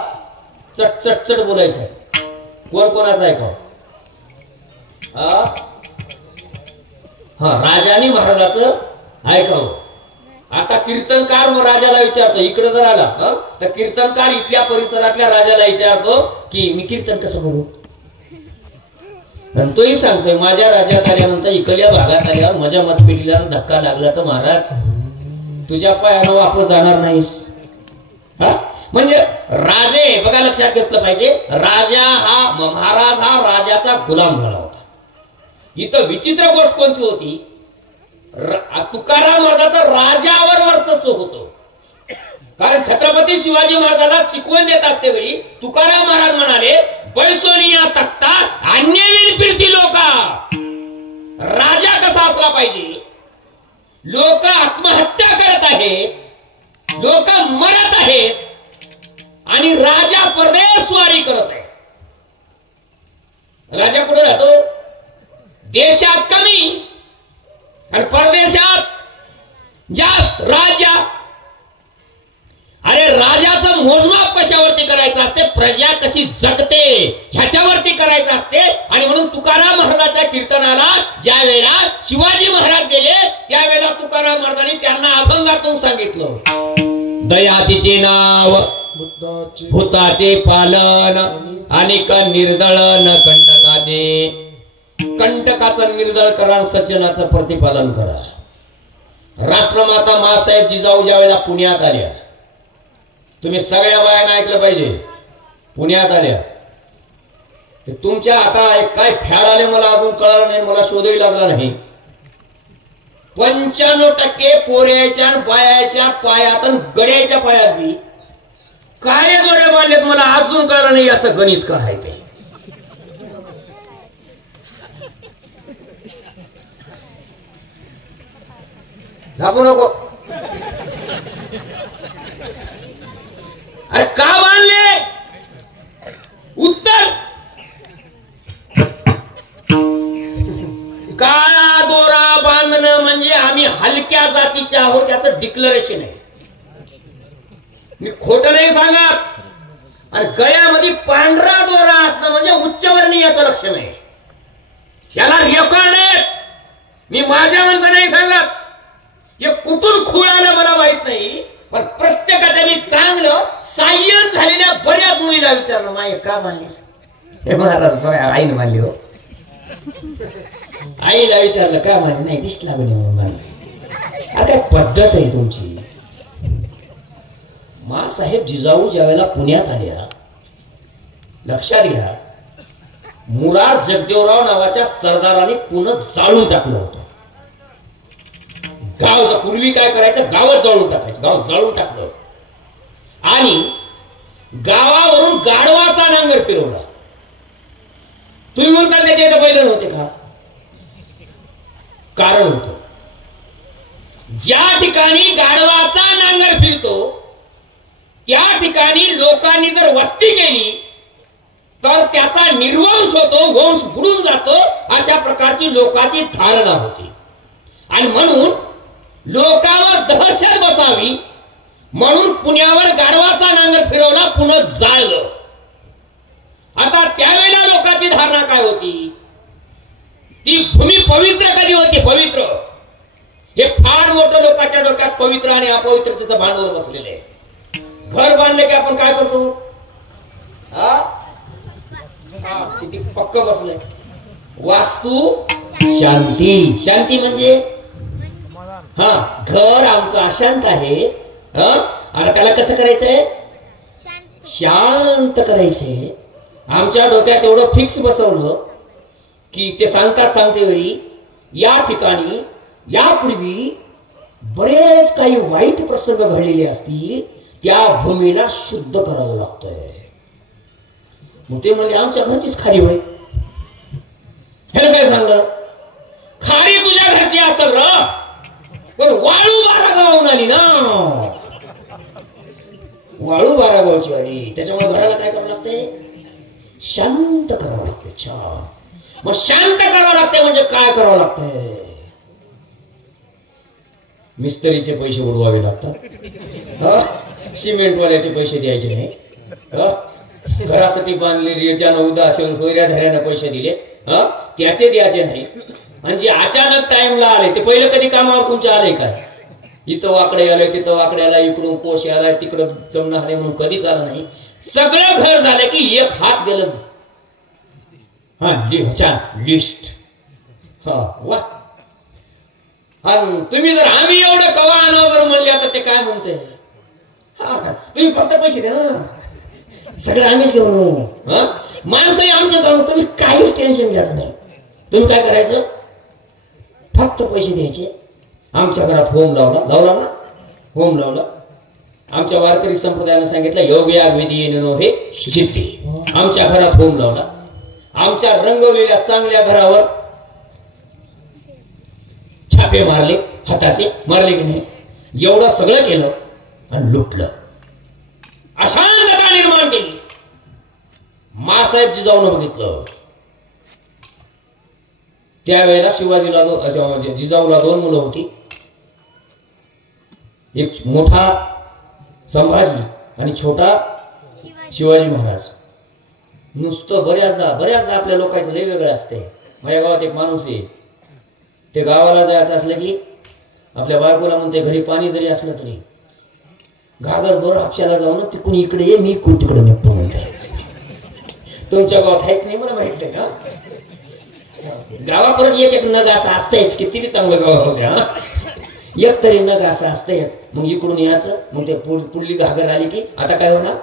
चट चट चट बोलायचं. कोण कोणाचं ऐकाव? हा, राजाने महाराजाचं ऐकावं. आता कीर्तनकार मग राजाला विचारतो, इकडे जर आला तर कीर्तनकार इथल्या परिसरातल्या राजाला विचारतो की मी कीर्तन कसं करू? आणि तोही सांगतोय माझ्या राज्यात आल्यानंतर इकडल्या भागात आल्यावर माझ्या मतपेटीला धक्का लागला तर महाराज तुझ्या पायानं वापस जाणार नाहीस. हा, म्हणजे राजे बघा, लक्षात घेतलं पाहिजे, राजा हा महाराज हा राजाचा गुलाम झाला होता. इथं विचित्र गोष्ट कोणती होती? तुकाराम महाराजाचं राजावर वर्चस्व होतं. कारण छत्रपती शिवाजी महाराजांना शिकवण देत असते वेळी तुकाराम महाराज म्हणाले, बैसोनिया तख्ता अन्यवीर फिरती लोका. राजा कसा असला पाहिजे? लोक आत्महत्या करत आहेत, लोक मरत आहेत आणि राजा परदेशवारी करत आहे. राजा कुठे राहतो? देशात कमी आणि परदेशात जास्त. राजा, अरे राजाचं मोजमाप कशावरती करायचं असते? प्रजा कशी जगते ह्याच्यावरती करायचं असते. आणि म्हणून तुकाराम महाराजाच्या कीर्तनाला ज्या वेळेला शिवाजी महाराज गेले त्यावेळेला तुकाराम महाराजांनी त्यांना अभंगातून सांगितलं, दयातीचे नाव भूताचे पालन आणि निर्दळन कंटकाचे. कंटकाचं निर्दळ करा, सज्जनाचं प्रतिपालन करा. राष्ट्रमाता मासाहेब जिजाऊ ज्या वेळेला पुण्यात आल्या, तुम्ही सगळ्या बायांना ऐकलं पाहिजे, पुण्यात आल्या तुमच्या आता काय फॅड आले मला अजून कळलं नाही, मला शोधही लागला नाही. 95% पोऱ्याच्या बायाच्या पायात आणि गड्याच्या पायात बी काय दोरे बांधलेत मला अजून कळलं नाही याचं गणित काय आहे ते. झापू नको. अरे का बांधले? उत्तर, काळा दोरा बांधणं म्हणजे आम्ही हलक्या जातीचे आहोत याचं डिक्लेरेशन आहे. मी खोटं नाही सांगत. आणि गळ्यामध्ये पांढरा दोरा असणं म्हणजे उच्चवर्णीयाचं लक्षण आहे. याला रेकॉर्ड आहे. मी माझ्या म्हणचं नाही सांगत. हे कुठून खूळ आलं मला माहित नाही, पण प्रत्येकाच्या मी चांगलं सायन्स झालेल्या बऱ्याच मुलीला विचारलं, माय का मानलीस? हे महाराज बघा आईने मानली हो. आईला विचारलं का मानली? नाही दिसला म्हणे. काय पद्धत आहे तुमची? मासाहेब जिजाऊ ज्या वेळेला पुण्यात आल्या, लक्षात घ्या, मुरार जगदेवराव नावाच्या सरदाराने पुणे जाळून टाकलं होतं. गाव पूर्वी काय करायचं, गावच जाळून टाकायचं. गाव जाळून टाकलं आणि गावावरून गाढवाचा नांगर फिरवला. तुम्ही म्हणता त्याच्या इथं बैल नव्हते का? कारण होतं, ज्या ठिकाणी गाढवाचा नांगर फिरतो त्या ठिकाणी लोकांनी जर वस्ती केली तर त्याचा निर्वंश होतो, वंश बुडून जातो, अशा प्रकारची लोकांची धारणा होती. आणि म्हणून लोकांवर दहशत बसावी म्हणून पुण्यावर गाढवाचा नांगर फिरवला, पुणे जाळलं. आता त्यावेळेला लोकांची धारणा काय होती? ती भूमी पवित्र कधी होती? पवित्र. हे फार मोठं लोकांच्या डोक्यात पवित्र आणि अपवित्रतेचं भांडवल बसलेलं आहे. घर बांधले की आपण काय करतो? किती पक्क बसलंय. वास्तू शांती. शांती म्हणजे घर आमचं अशांत आहे, आणि त्याला कसं करायचंय? शांत करायचंय. आमच्या डोक्यात एवढं फिक्स बसवलं की ते सांगते वेळी या ठिकाणी यापूर्वी बरेच काही वाईट प्रसंग घडलेले असतील, त्या भूमीला शुद्ध करावं लागतंय. मग ते म्हणजे आमच्या घरचीच खारी होय. हे काय सांगलं? खारी तुझ्या घरची असेल र, पण वाळू 12 गावाहून आली ना. वाळू 12 गावची आली, त्याच्यामुळे घराला काय करावं लागतंय? शांत करावं लागतंय. छान. मग शांत करावं लागतंय म्हणजे काय करावं लागतंय? मिस्त्रीचे पैसे उडवावे लागतात, सिमेंटवाल्याचे पैसे द्यायचे नाही, घरासाठी बांधलेली ज्यानं उदासीन सोयऱ्या धऱ्यानं पैसे दिले त्याचे द्यायचे नाही. आणि जे अचानक टाइमला आले ते पहिलं कधी कामावर तुमच्या आले काय? इथं वाकडे आले, तिथं वाकडे आला, इकडून कोश आला, तिकडं जमणं आले म्हणून कधीच आलं नाही. सगळं घर झालं की एक हात दिलं. लिस्ट. वा. तुम्ही जर आम्ही एवढं कवा आणावं जर म्हणले तर ते काय म्हणते? तुम्ही फक्त पैसे द्या ना, सगळं आम्हीच घेऊन. माणसंही आमच्या जाऊन, तुम्ही काहीच टेन्शन घ्यायचं नाही. तुम्ही काय करायचं? फक्त पैसे द्यायचे. आमच्या घरात होम लावला ना, होम लावला. आमच्या वारकरी संप्रदायाने सांगितलं योग याग विधी नो हे सिद्धी. आमच्या घरात होम लावला. आमच्या रंगवलेल्या चांगल्या घरावर छापे मारले, हाताचे मारले की नाही. एवढं सगळं केलं आणि लुटलं, अशांतता निर्माण केली. मासाहेब जिजाऊनं बघितलं. त्यावेळेला शिवाजीला म्हणजे जिजाऊला 2 मुलं होती. एक मोठा संभाजी आणि छोटा शिवाजी महाराज. नुसतं बऱ्याचदा आपल्या लोकांचं लय वेगळं असते. माझ्या गावात एक माणूस आहे, ते गावाला जायचं असलं की आपल्या बायकोला म्हणते घरी पाणी जरी असलं तरी घागर भर हापशाला जाऊन तिकडून इकडे ये, मी कोण तिकडे निघतो म्हणते. तुमच्या गावात आहेत नाही मला माहित आहे का? गावापर्यंत एक नग असं असतंयच, किती चांगलं गाव होते. एक तरी नग असं असतंयच. मग इकडून यायचं, मग ते पुढली घागर आली की आता काय होणार?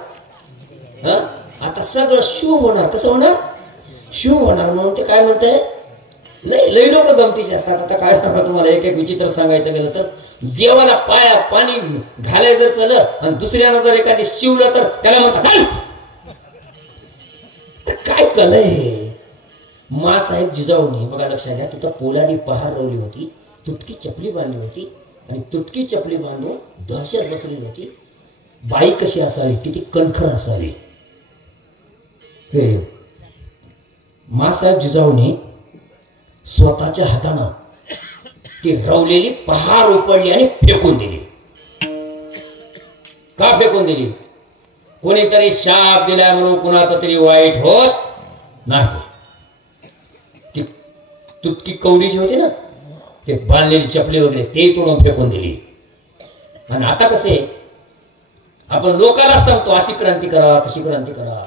आता सगळं शुभ होणार. कसं होणार? शुभ होणार. म्हणून ते काय म्हणतंय, लय लोक गमतीचे असतात. आता काय तुम्हाला एक विचित्र सांगायचं गेलं तर, देवाला पाया पाणी घालाय जर चलं आणि दुसऱ्यानं जर एखादी शिवलं तर त्याला म्हणतात काय चालय. मासाहेब जिजाऊने बघा लक्षात घ्या, तिथं पोलादी पहार रवली होती, तुटकी चपली बांधली होती आणि तुटकी चपली बांधून दहशत बसलेली होती. बाई कशी असावी, किती कणखर असावी. मासाहेब जिजाऊने स्वतःच्या हातानं ती रवलेली पहार उपडली आणि फेकून दिली. का फेकून दिली? कोणीतरी शाप दिला म्हणून कुणाचं तरी वाईट होत नाही. ती तुटकी कवडीची होती ना, ते बांधलेली चपली वगैरे ते तोडून फेकून दिली. आणि आता कसे आपण लोकांना सांगतो अशी क्रांती करा, तशी क्रांती करा,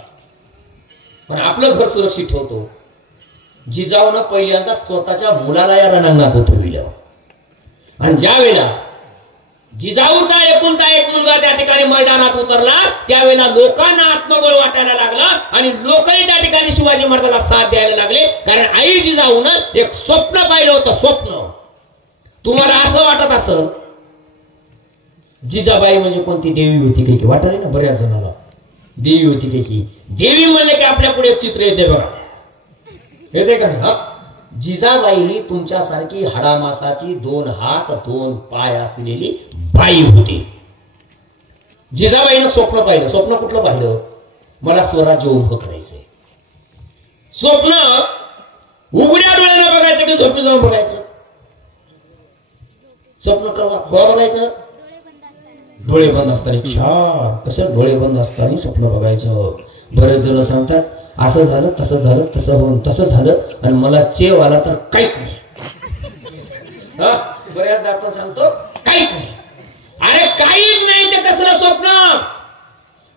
पण आपलं घर सुरक्षित ठेवतो. जिजाऊनं पहिल्यांदा स्वतःच्या मुलाला या रणांगणात उतरविलं. आणि ज्या वेळेला जिजाऊचा एकुलता एक मुलगा त्या ठिकाणी मैदानात उतरला, त्यावेळेला लोकांना आत्मबळ वाटायला लागला आणि लोकही त्या ठिकाणी शिवाजी महाराजाला साथ द्यायला लागले. कारण आई जिजाऊनं एक स्वप्न पाहिलं होतं. स्वप्न. तुम्हाला असं वाटत असं जिजाबाई म्हणजे कोणती देवी होती काही वाटले ना बऱ्याच जणाला, देवी होती त्याची. देवी म्हणले की आपल्या पुढे चित्र येते बघा, येते का नाही? जिजाबाई तुमच्यासारखी हाडामासाची 2 हात 2 पाय असलेली बाई होती. जिजाबाईनं स्वप्न पाहिलं. स्वप्न कुठलं पाहिलं? मला स्वराज्य उभं करायचंय. स्वप्न उघड्या डोळ्यानं बघायचं की झोपी जाऊन बघायचं? स्वप्न केव्हा बघायचं? डोळे बंद असताना. छान. कसं डोळे बंद असताना स्वप्न बघायचं. बरेच जण सांगतात असं झालं तसं झालं तसं होऊन तसं झालं आणि मला चेव आला तर काहीच नाही. बऱ्याचदा आपण सांगतो काहीच नाही. अरे काहीच नाही ते कसलं स्वप्न.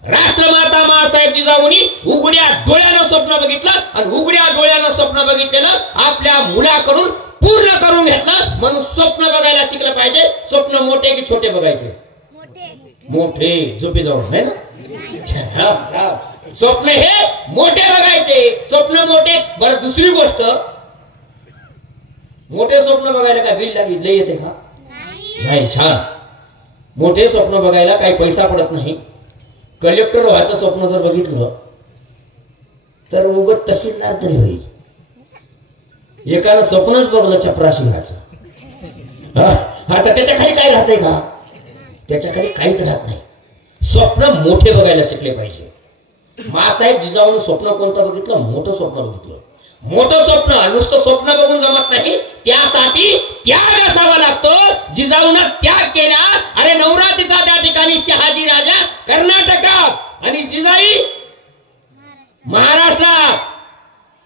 राष्ट्रमाता मासाहेब जिजाऊनी उघड्या डोळ्यानं स्वप्न बघितलं आणि उघड्या डोळ्यानं स्वप्न बघितलेलं आपल्या मुलाकडून पूर्ण करून घेतलं. म्हणून स्वप्न बघायला शिकलं पाहिजे. स्वप्न मोठे की छोटे बघायचे? मोठे. झोपी जाऊन है ना. स्वप्न हे मोठे बघायचे. स्वप्न मोठे. बरं दुसरी गोष्ट, मोठे स्वप्न बघायला काय बिल लागली लय येते का? नाही. छान. मोठे स्वप्न बघायला काही पैसा पडत नाही. कलेक्टर व्हायचं स्वप्न जर बघितलं तर उगत तहसीलदार तरी होईल. एकानं स्वप्नच बघलं चपराशी व्हायचं. आता त्याच्या खाली काय राहतंय का? त्याच्या खाली काहीच राहत नाही. स्वप्न मोठे बघायला शिकले पाहिजे. मासाहेब जिजाऊन स्वप्न कोणतं बघितलं? मोठं स्वप्न बघितलं. मोठं स्वप्न नुसतं स्वप्न बघून जमत नाही. त्यासाठी त्याग असावा लागतो. जिजाऊनं त्याग केला. अरे नवरात्रीचा त्या ठिकाणी शहाजी राजा कर्नाटकात आणि जिजाई महाराष्ट्रात.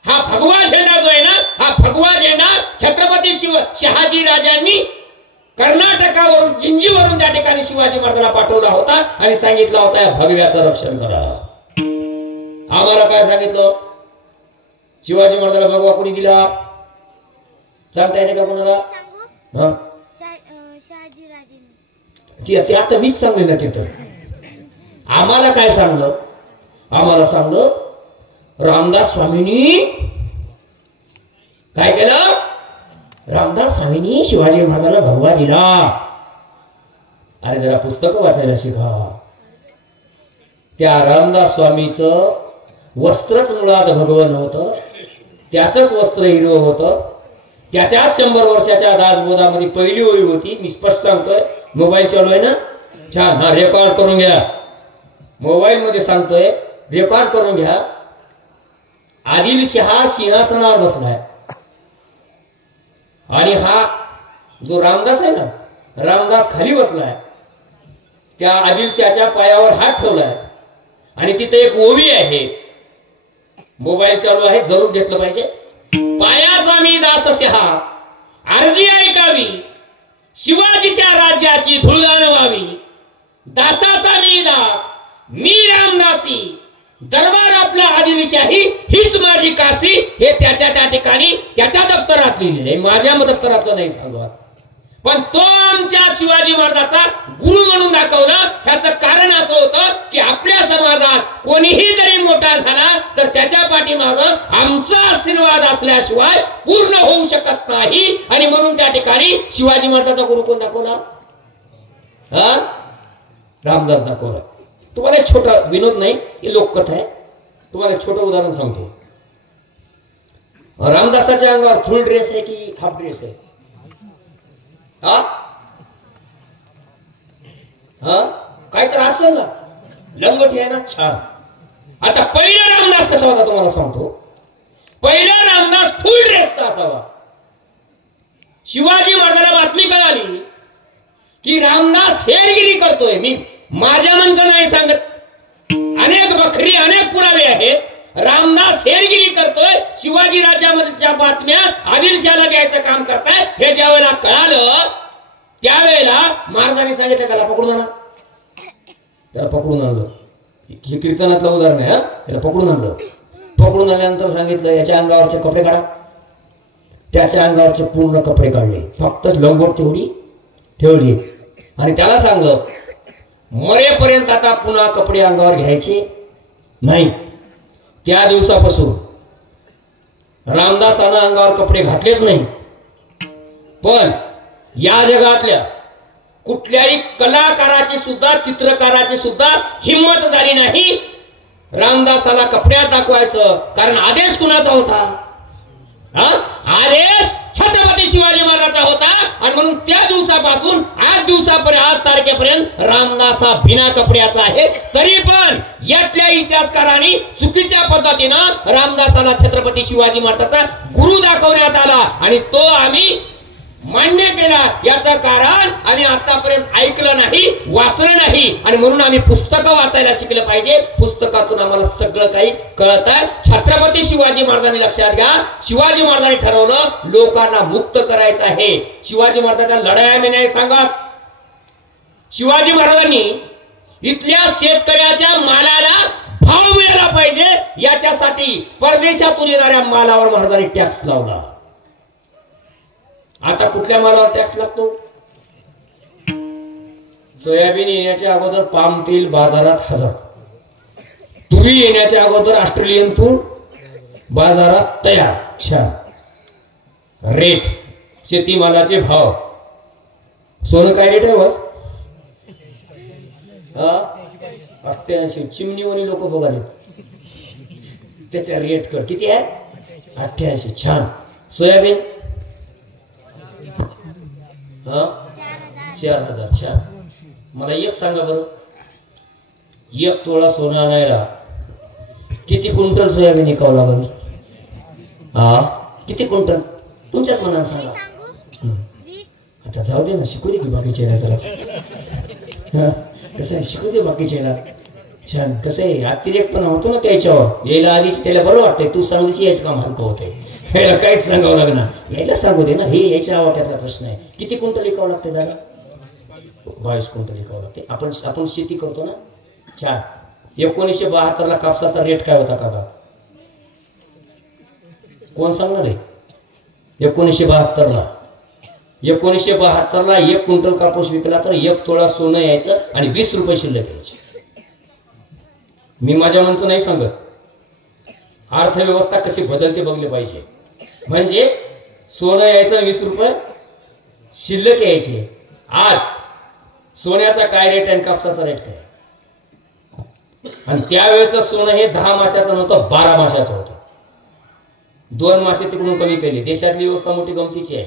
हा भगवा झेंडा जो आहे ना, हा भगवा झेंडा छत्रपती शहाजी राजांनी कर्नाटकावरून जिंजीवरून त्या ठिकाणी शिवाजी महाराजांना पाठवला होता आणि सांगितलं होता या भगव्याचं रक्षण करा. आम्हाला काय सांगितलं? शिवाजी महाराजांना भगवा कोणी दिला सांगता येते का कोणाला? ते आता मीच सांगले ना. तिथं आम्हाला काय सांगलं? आम्हाला सांगलं रामदास स्वामींनी काय केलं? रामदास स्वामींनी शिवाजी महाराजांना भगवा दिला. अरे जरा पुस्तकं वाचायला शिका. त्या रामदास स्वामीचं वस्त्रच मुळात भगवं नव्हतं. त्याचंच वस्त्र हिरवं होतं. त्याच्याच 100 वर्षाच्या दासबोधामध्ये पहिली ओळी होती. मी स्पष्ट सांगतोय. मोबाईल चालू आहे ना? छान. हा रेकॉर्ड करून घ्या. मोबाईल मध्ये सांगतोय, रेकॉर्ड करून घ्या. आदिलशहा सिंहासनावर बसलाय आणि हा जो रामदास आहे ना, रामदास खाली बसलाय. त्या आदिलशहाच्या पायावर हात ठेवलाय आणि तिथे एक ओवी आहे. मोबाईल चालू आहे, जरूर घेतलं पाहिजे. पायाचा मी दासशहा अर्जी ऐकावी, शिवाजीच्या राज्याची धुळदाण व्हावी. दासाचा मी दास, मी रामदासी, दरबार आपला आदिलशाही हीच माझी काशी. हे त्याच्या त्या ठिकाणी त्याच्या दप्तरात लिहिलेलं आहे. माझ्या दप्तरातलं नाही सांगतो. पण तो आमच्या शिवाजी महाराजाचा गुरु म्हणून दाखवलं. ह्याचं कारण असं होतं की आपल्या समाजात कोणीही जरी मोठा झाला तर त्याच्या पाठीमागं आमचा आशीर्वाद असल्याशिवाय पूर्ण होऊ शकत नाही. आणि म्हणून त्या ठिकाणी शिवाजी महाराजाचा गुरु कोण दाखवला? रामदास दाखवला. तुम्हाला एक छोटा विनोद नाही, ही लोककथा आहे. तुम्हाला एक छोटं उदाहरण सांगतो. रामदासाच्या अंगावर फुल ड्रेस आहे की हाफ ड्रेस आहे? काय तर असलं ना, लंगोटी आहे ना. छान. आता पहिला रामदास कसा होता तुम्हाला सांगतो. पहिला रामदास फुल ड्रेसचा असावा. शिवाजी महाराजांना बातमी कळाली की रामदास हेरगिरी करतोय. मी माझ्या मनचं नाही सांगत, अनेक बखरी अनेक पुरावे आहेत. रामदास हेरगिरी करतोय. शिवाजी राज्यामधल्या बातम्या आदिलशहाला द्यायचं काम करताय. हे ज्या वेळेला कळालं त्यावेळेला महाराजांनी सांगितलं त्याला पकडून आणा. त्याला पकडून आणलं. हे कीर्तनातलं उदाहरण आहे. त्याला पकडून आणलं. पकडून आल्यानंतर सांगितलं याच्या अंगावरचे कपडे काढा. त्याच्या अंगावरचे पूर्ण कपडे काढले, फक्त लंगोट तेवढी ठेवली आणि त्याला सांगलं मरेपर्यंत आता पुन्हा कपडे अंगावर घ्यायचे नाही. त्या दिवसापासून रामदासानं अंगावर कपडे घातलेच नाही. पण या जगातल्या कुठल्याही कलाकाराची सुद्धा, चित्रकाराची सुद्धा हिंमत झाली नाही रामदासाला कपड्यात दाखवायचं. कारण आदेश कुणाचा होता? आदेश छत्रपती शिवाजी महाराजांचा होता. आणि म्हणून त्या दिवसापासून आज दिवसापर्यंत, आज तारखेपर्यंत रामदास हा बिना कपड्याचा आहे. तरी पण यातल्या इतिहासकारांनी चुकीच्या पद्धतीनं रामदासाला छत्रपती शिवाजी महाराजांचा गुरु दाखवण्यात आला आणि तो आम्ही मान्य केला याचं कारण आम्ही आतापर्यंत ऐकलं नाही, वाचलं नाही आणि म्हणून आम्ही पुस्तकं वाचायला शिकलं पाहिजे. पुस्तकातून आम्हाला सगळं काही कळत आहे. छत्रपती शिवाजी महाराजांनी लक्षात घ्या, शिवाजी महाराजांनी ठरवलं लोकांना मुक्त करायचं आहे. शिवाजी महाराजांच्या लढाया मी नाही सांगत. शिवाजी महाराजांनी इथल्या शेतकऱ्याच्या मालाला भाव मिळाला पाहिजे याच्यासाठी परदेशातून येणाऱ्या मालावर महाराजांनी टॅक्स लावला. आता कुठल्या मालावर टॅक्स लागतो? सोयाबीन येण्याच्या अगोदर पाम तेल बाजारात 1000, तुरी येण्याच्या अगोदर ऑस्ट्रेलियन तूर बाजारात तयार. छान रेट, शेतीमालाचे भाव. सोनं काय रेट आहे बस? 88. चिमणीवाणी लोक बघाले त्याचा रेट कर किती आहे? 88. छान. सोयाबीन 4000. छान. मला एक सांगा बरं, 1 तोळा सोनं आणायला किती क्विंटल सोयाबीन विकावं लागल? किती क्विंटल तुमच्याच मनाने सांगा. आता जाऊ दे ना, शिकू दे की बाकीच्या जरा. कसं आहे, शिकू दे बाकीच्या. छान. कसं आहे, अतिरेक पण होतो ना त्याच्यावर. यायला आधीच त्याला बरं वाटतंय, तू सांगलीची यायचं काम हलकं होतंय. यायला काहीच सांगावं लागणार, यायला सांगू दे ना. हे याच्या आवाक्यातला प्रश्न आहे. किती क्विंटल विकावं लागते दादा? 22 क्विंटल विकावं लागते. आपण शेती करतो ना. छान. 1972 ला कापसाचा रेट काय होता काका? कोण सांगणार आहे? 1972 ला 1 क्विंटल कापूस विकला तर 1 तोळा सोनं यायचं आणि 20 रुपये शिल्लक यायचे. मी माझ्या मनचं नाही सांगत. अर्थव्यवस्था कशी बदलते बघले पाहिजे. म्हणजे सोनं यायचं 20 रुपये शिल्लक यायचे. आज सोन्याचा काय रेट आणि कापसाचा रेट काय? आणि त्यावेळेचं सोनं हे 10 माशाचं नव्हतं, 12 माशाचं होतं. 2 मासे तिकडून कमी केले. देशातली व्यवस्था मोठी गमतीची आहे.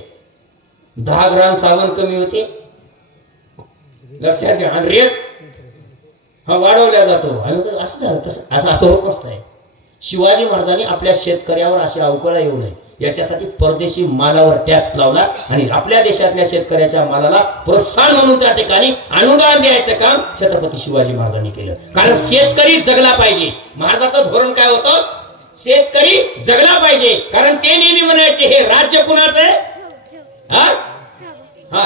10 ग्राम साबण कमी होते, लक्षात घ्या. आणि रेट हा वाढवला जातो. आणि असं झालं तसं असं होत नसतंय. शिवाजी महाराजांनी आपल्या शेतकऱ्यावर अशी अवकळा येऊ नये याच्यासाठी परदेशी मालावर टॅक्स लावला आणि आपल्या देशातल्या शेतकऱ्याच्या मालाला प्रोत्साहन म्हणून त्या ठिकाणी अनुदान द्यायचं काम छत्रपती शिवाजी महाराजांनी केलं. कारण शेतकरी जगला पाहिजे. महाराजाचं धोरण काय होतं? शेतकरी जगला पाहिजे. कारण ते नेहमी म्हणायचे हे राज्य कुणाचं आहे?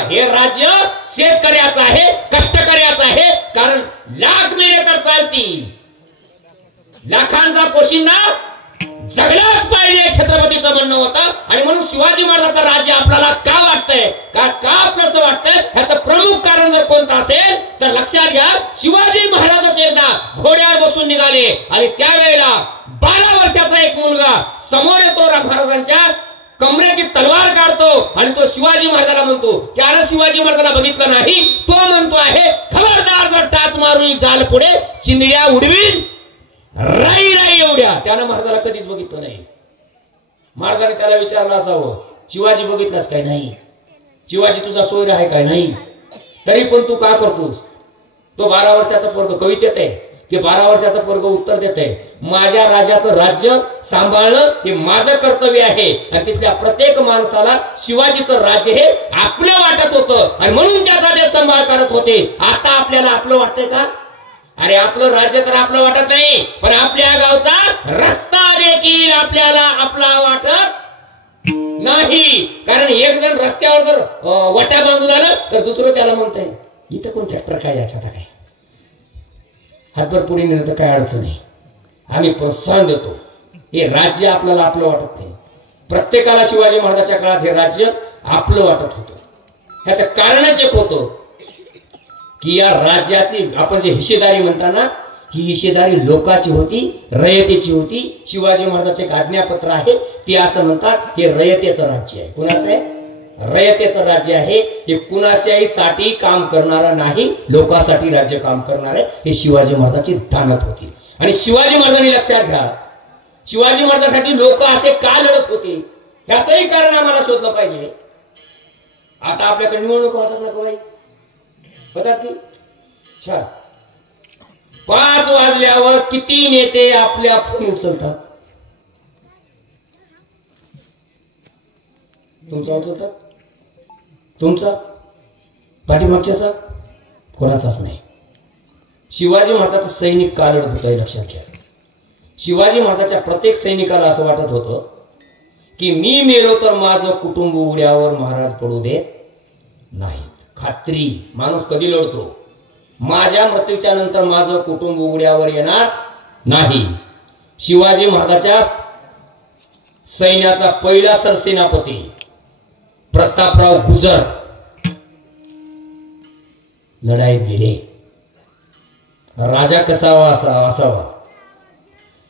हे राज्य शेतकऱ्याचं आहे, कष्टकऱ्याचं आहे. कारण लाख मेले तर चालतील, लाखांचा पोशिंदा जगलाच पाहिजे छत्रपतीचं म्हणणं होतं. आणि म्हणून शिवाजी महाराजांचं राज्य आपल्याला का वाटतंय, का आपल्याला वाटतंय, ह्याचं प्रमुख कारण जर कोणतं असेल तर लक्षात घ्या. शिवाजी महाराजच एकदा घोड्यावर बसून निघाले आणि त्यावेळेला 12 वर्षाचा एक मुलगा समोर येतो, महाराजांच्या कमरेची तलवार काढतो आणि तो शिवाजी महाराजाला म्हणतो. त्यानं शिवाजी महाराजाला बघितलं नाही. तो म्हणतो आहे, खबरदार जर टाच मारून जाल पुढे चिंदड्या उडवीन राई राई एवढ्या. त्यानं महाराजाला कधीच बघितलं नाही. महाराजाने त्याला विचारलं असावं, शिवाजी बघितलास काय? नाही. शिवाजी तुझा सोयर आहे काय? नाही. तरी पण तू का करतोस? तो 12 वर्षाचा पोरग कवितेत आहे. ते 12 वर्षाचा पोरग उत्तर देत आहे, माझ्या राजाचं राज्य सांभाळणं हे माझं कर्तव्य आहे. आणि तिथल्या प्रत्येक माणसाला शिवाजीचं राज्य हे आपलं वाटत होतं आणि म्हणून त्याचा ते सांभाळ करत होते. आता आपल्याला आपलं वाटतंय का? अरे आपलं राज्य तर आपलं वाटत नाही, पण आपल्या गावचा रस्ता देखील आपल्याला आपला वाटत नाही. कारण एक जण रस्त्यावर जर वट्या बांधून आलं तर दुसरं त्याला म्हणतंय, इथं कोण ट्रॅक्टर काय, याच्यात काय हातभर पुढे नेलं तर काय अडचण नाही. आम्ही प्रोत्साहन देतो. हे राज्य आपल्याला आपलं वाटत नाही. प्रत्येकाला शिवाजी महाराजांच्या काळात हे राज्य आपलं वाटत होतं. ह्याचं कारणच एक होतं की या राज्याची आपण जे हिस्सेदारी म्हणताना, ही हिस्सेदारी लोकांची होती, रयतेची होती. शिवाजी महाराजांचे एक आज्ञापत्र आहे, ते असं म्हणतात हे रयतेचं राज्य आहे. कुणाचं आहे? रयतेचं राज्य आहे. हे कुणाच्याही साठी काम करणारं नाही, लोकांसाठी राज्य काम करणार आहे. हे शिवाजी महाराजांची दानत होती. आणि शिवाजी महाराजांनी लक्षात घ्या, शिवाजी महाराजांसाठी लोक असे का लढत होते ह्याचंही कारण आम्हाला शोधलं पाहिजे. आता आपल्याकडे निवडणूक होतात ना बाई, होतात की? छान. 5 वाजल्यावर किती नेते आपल्या फोन उचलतात? तुमचा उचलतात? तुमचा, पाठीमागच्याचा, कोणाचाच नाही. शिवाजी महाराजांचा सैनिक का लढत होता हे लक्षात घ्या. शिवाजी महाराजांच्या प्रत्येक सैनिकाला असं वाटत होतं की मी मेलो तर माझं कुटुंब उड्यावर महाराज पडू देत नाही. खात्री, माणूस कधी लढतो, माझ्या मृत्यूच्या नंतर माझं कुटुंब उड्यावर येणार नाही. शिवाजी महाराजांच्या सैन्याचा पहिला सरसेनापती प्रतापराव गुजर लढाईत गेले. राजा कसावा असावा.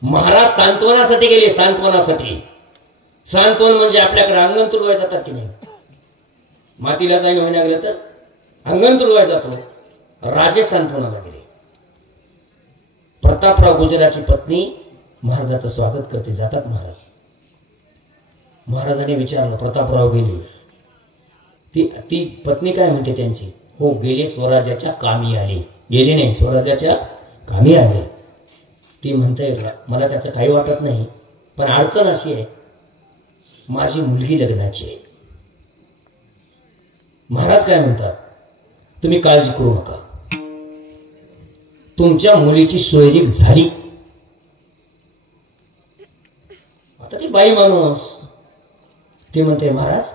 महाराज सांत्वनासाठी गेले. सांत्वनासाठी. सांत्वन म्हणजे आपल्याकडे अंगण तुडवायला जातात की नाही, मातीला जाईन होईना गेलं तर अंगण तुडवायला जातो. राजे सांत्वनाला गेले. प्रतापराव गुजराची पत्नी महाराजाचं स्वागत करते. जातात महाराज. महाराजांनी विचारलं, प्रतापराव गेले. ती पत्नी काय म्हणते त्यांची, हो गेले, स्वराज्याच्या कामी आले. गेले नाही, स्वराज्याच्या कामी आले. ती म्हणते मला त्याचं काही वाटत नाही, पण अडचण अशी आहे, माझी मुलगी लग्नाची आहे. महाराज काय म्हणतात, तुम्ही काळजी करू नका, तुमच्या मुलीची सोयरीक झाली. आता ती बाई माणूस ती म्हणते, महाराज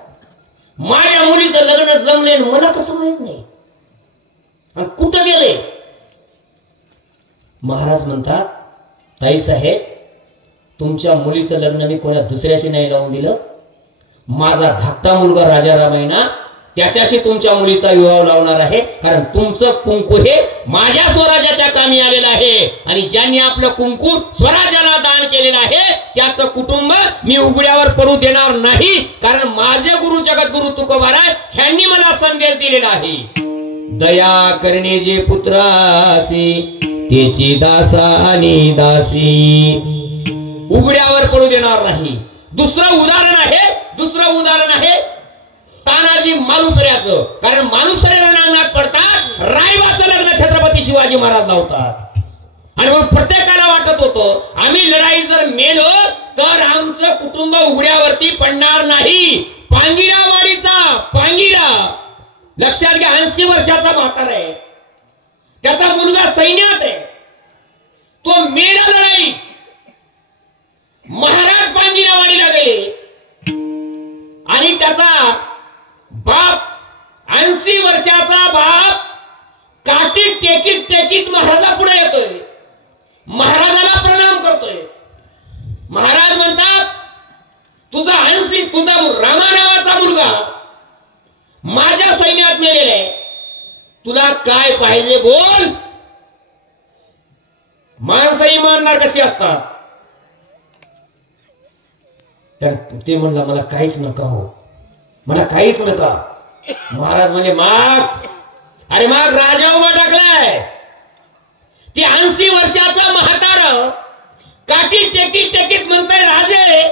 माझ्या मुलीचं लग्न जमले, मला कसं माहित नाही, आणि कुठं गेले. महाराज म्हणतात, ताई साहेब तुमच्या मुलीचं लग्न मी कोणा दुसऱ्याशी नाही लावून दिलं. माझा धाकटा मुलगा राजाराम आहे ना, त्याच्याशी तुमच्या मुलीचा विवाह लावणार आहे. कारण तुमचं कुंकू हे माझ्या स्वराज्याच्या कामी आलेलं आहे, आणि ज्यांनी आपलं कुंकू स्वराज्याला दान केलेलं आहे त्याचं कुटुंब मी उघड्यावर पडू देणार नाही. कारण माझे गुरु जगद्गुरु तुकोबाराय ह्यांनी मला संदेश दिलेला आहे, दया करणे जे पुत्रासी त्याची दासा आणि दासी, उघड्यावर पडू देणार नाही. दुसरं उदाहरण आहे तानाजी मालुसऱ्याचं. कारण मालुसरे रणांगणात पडतात, रायबाचं लग्न छत्रपती शिवाजी महाराज लावतात. आणि मग प्रत्येकाला वाटत होतं आम्ही लढाई जर मेलो तर आमचं कुटुंब उघड्यावरती पडणार नाही. पांगिरावाडीचा पांगिरा, लक्षात घ्या, 80 वर्षाचा म्हातारा आहे, त्याचा मुलगा सैन्यात आहे, तो मेला लढाई. महाराज पांगिरावाडीला गेले आणि त्याचा बाप 80 वर्षाचा बाप काठीत टेकीत महाराजा पुढे येतोय, महाराजाला प्रणाम करतोय. महाराज म्हणतात, तुझा रामा नावाचा मुलगा माझ्या सैन्यात मेलेला आहे, तुला काय पाहिजे बोल. माणसं इमानदार कशी असतात. ते म्हणला मला काहीच नका हो, मला काहीच नका. महाराज म्हणे माग. अरे माग, राजा उभा टाकलाय. ती 80 वर्षाचा म्हातारा काठी टेकीत म्हणताय, राजे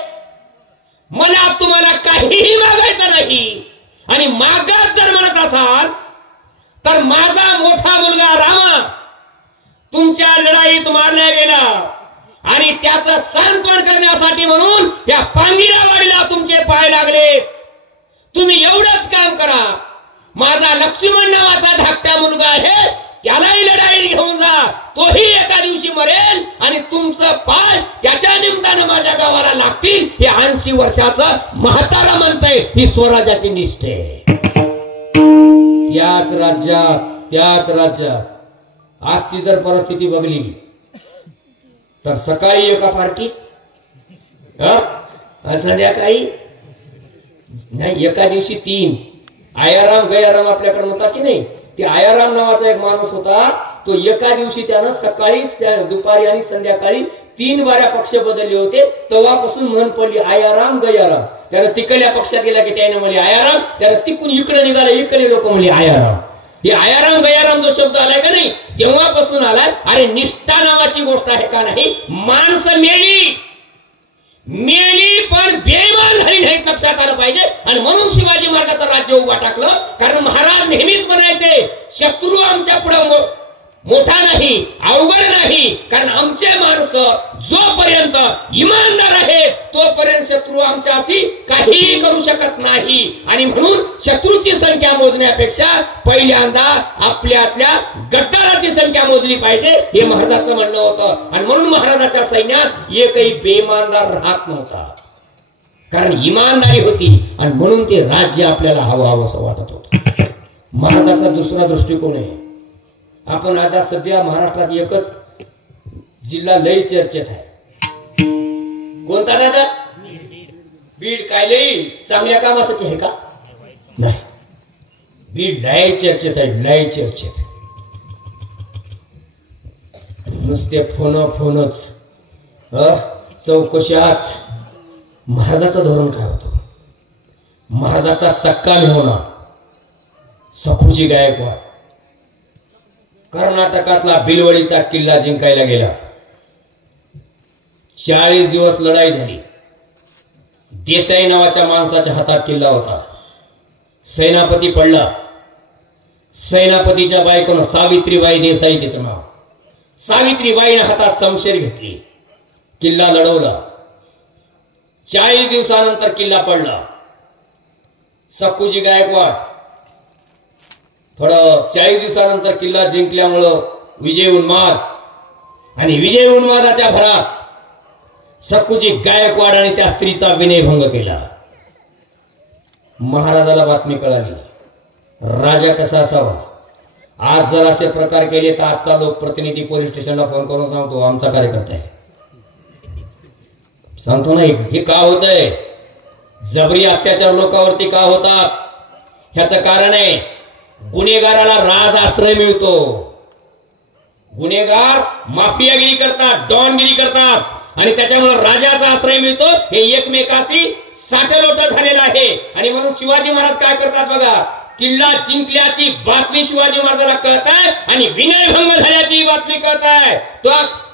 मला तुम्हाला काहीही मागायचं नाही, आणि मागाच जर म्हणत असाल तर माझा मोठा मुलगा रामा तुमच्या लढाईत मारला गेला, आणि त्याचं सांत्वन करण्यासाठी म्हणून या पांगिरावाडीला तुमचे पाय लागले. तुम्ही एवढंच काम करा, माझा लक्ष्मण नावाचा धाकटा मुलगा आहे त्यालाही लढाईत घेऊन जा, तोही एका दिवशी मरेल, आणि तुमचं पाय त्याच्या निमित्तानं माझ्या गावाला लागतील. हे 80 वर्षाचं म्हातारा म्हणतंय. ही स्वराज्याची निष्ठा आहे. त्याच राज्यात आजची जर परिस्थिती बघली तर सकाळी एका पार्टीत, संध्याकाळी नाही, एका दिवशी 3 आयाराम गयाराम आपल्याकडे होता की नाही. ते आयाराम नावाचा एक माणूस होता, तो एका दिवशी त्यानं सकाळी, दुपारी आणि संध्याकाळी 3 बाऱ्या पक्ष बदलले होते. तेव्हापासून म्हण पडली आयाराम गयाराम. त्यानं तिकडल्या पक्षात गेला की त्याने म्हणले आयाराम, त्याला तिकून इकडे निघाले, इकडे लोक म्हणले आयाराम. हे आयाराम गयाराम जो शब्द आलाय का नाही, तेव्हापासून आलाय. अरे निष्ठा नावाची गोष्ट आहे का नाही. माणसं मेली पण बेईमान झाली नाहीत, लक्षात आलं पाहिजे. आणि म्हणून शिवाजी महाराजाचं राज्य उभा टाकलं. कारण महाराज नेहमीच म्हणायचे, शत्रू आमच्या पुढे मोठा नाही, अवघड नाही. कारण आमचे माणसं जोपर्यंत इमानदार आहेत तोपर्यंत शत्रू आमच्याशी काहीही करू शकत नाही. आणि म्हणून शत्रूची संख्या मोजण्यापेक्षा पहिल्यांदा आपल्यातल्या गद्दाराची संख्या मोजली पाहिजे, हे महाराजांचं म्हणणं होतं. आणि म्हणून महाराजाच्या सैन्यात एकही बेईमानदार राहत नव्हता, कारण इमानदारी होती. आणि म्हणून ते राज्य आपल्याला हवं असं वाटत होतं. महाराजाचा दुसरा दृष्टिकोन आहे. आपण आता सध्या महाराष्ट्रात एकच जिल्हा लई चर्चेत आहे. कोणता दादा? बीड. काय लई चांगल्या कामासाठी आहे का? नाही. बीड लय चर्चेत आहे, लय चर्चेत. नुसते फोनच चौकशाच. महाराजाचं धोरण काय होतं? महाराजाचा सक्का मेहुणा सखुजी गायकवाड कर्नाटकातला बिलवडीचा किल्ला जिंकायला गेला. 40 दिवस लढाई झाली. देसाई नावाच्या माणसाच्या हातात किल्ला होता. सेनापती पडला. सेनापतीच्या बायकोनं सावित्रीबाई देसाई तिचं नाव. सावित्रीबाईने हातात शमशेर घेतली, किल्ला लढवला. 40 दिवसानंतर किल्ला पडला. सखुजी गायकवाड थोडं 40 दिवसानंतर किल्ला जिंकल्यामुळं विजय उन्माद, आणि विजय उन्मादाच्या भरात सखुजी गायकवाड आणि त्या स्त्रीचा विनयभंग केला. महाराजाला बातमी कळाली. राजा कसा असावा? आज जर असे प्रकार केले तर आजचा लोकप्रतिनिधी पोलीस स्टेशनला फोन करून सांगतो आमचा कार्यकर्ता आहे. सांगतो नाही. हे का होतंय? जबरी अत्याचार लोकांवरती का होतात? ह्याचं कारण आहे गुन्हेगाराला राज आश्रय मिळतो. गुन्हेगार माफियागिरी करतात, डॉनगिरी करतात, आणि त्याच्यामुळे राजाचा आश्रय मिळतो. हे एकमेकाशी साठलोट झालेलं आहे. आणि म्हणून शिवाजी महाराज काय करतात बघा, किल्ला जिंकल्याची बातमी शिवाजी महाराजाला कळत आहे आणि विनयभंग झाल्याची बातमी कळत आहे. तो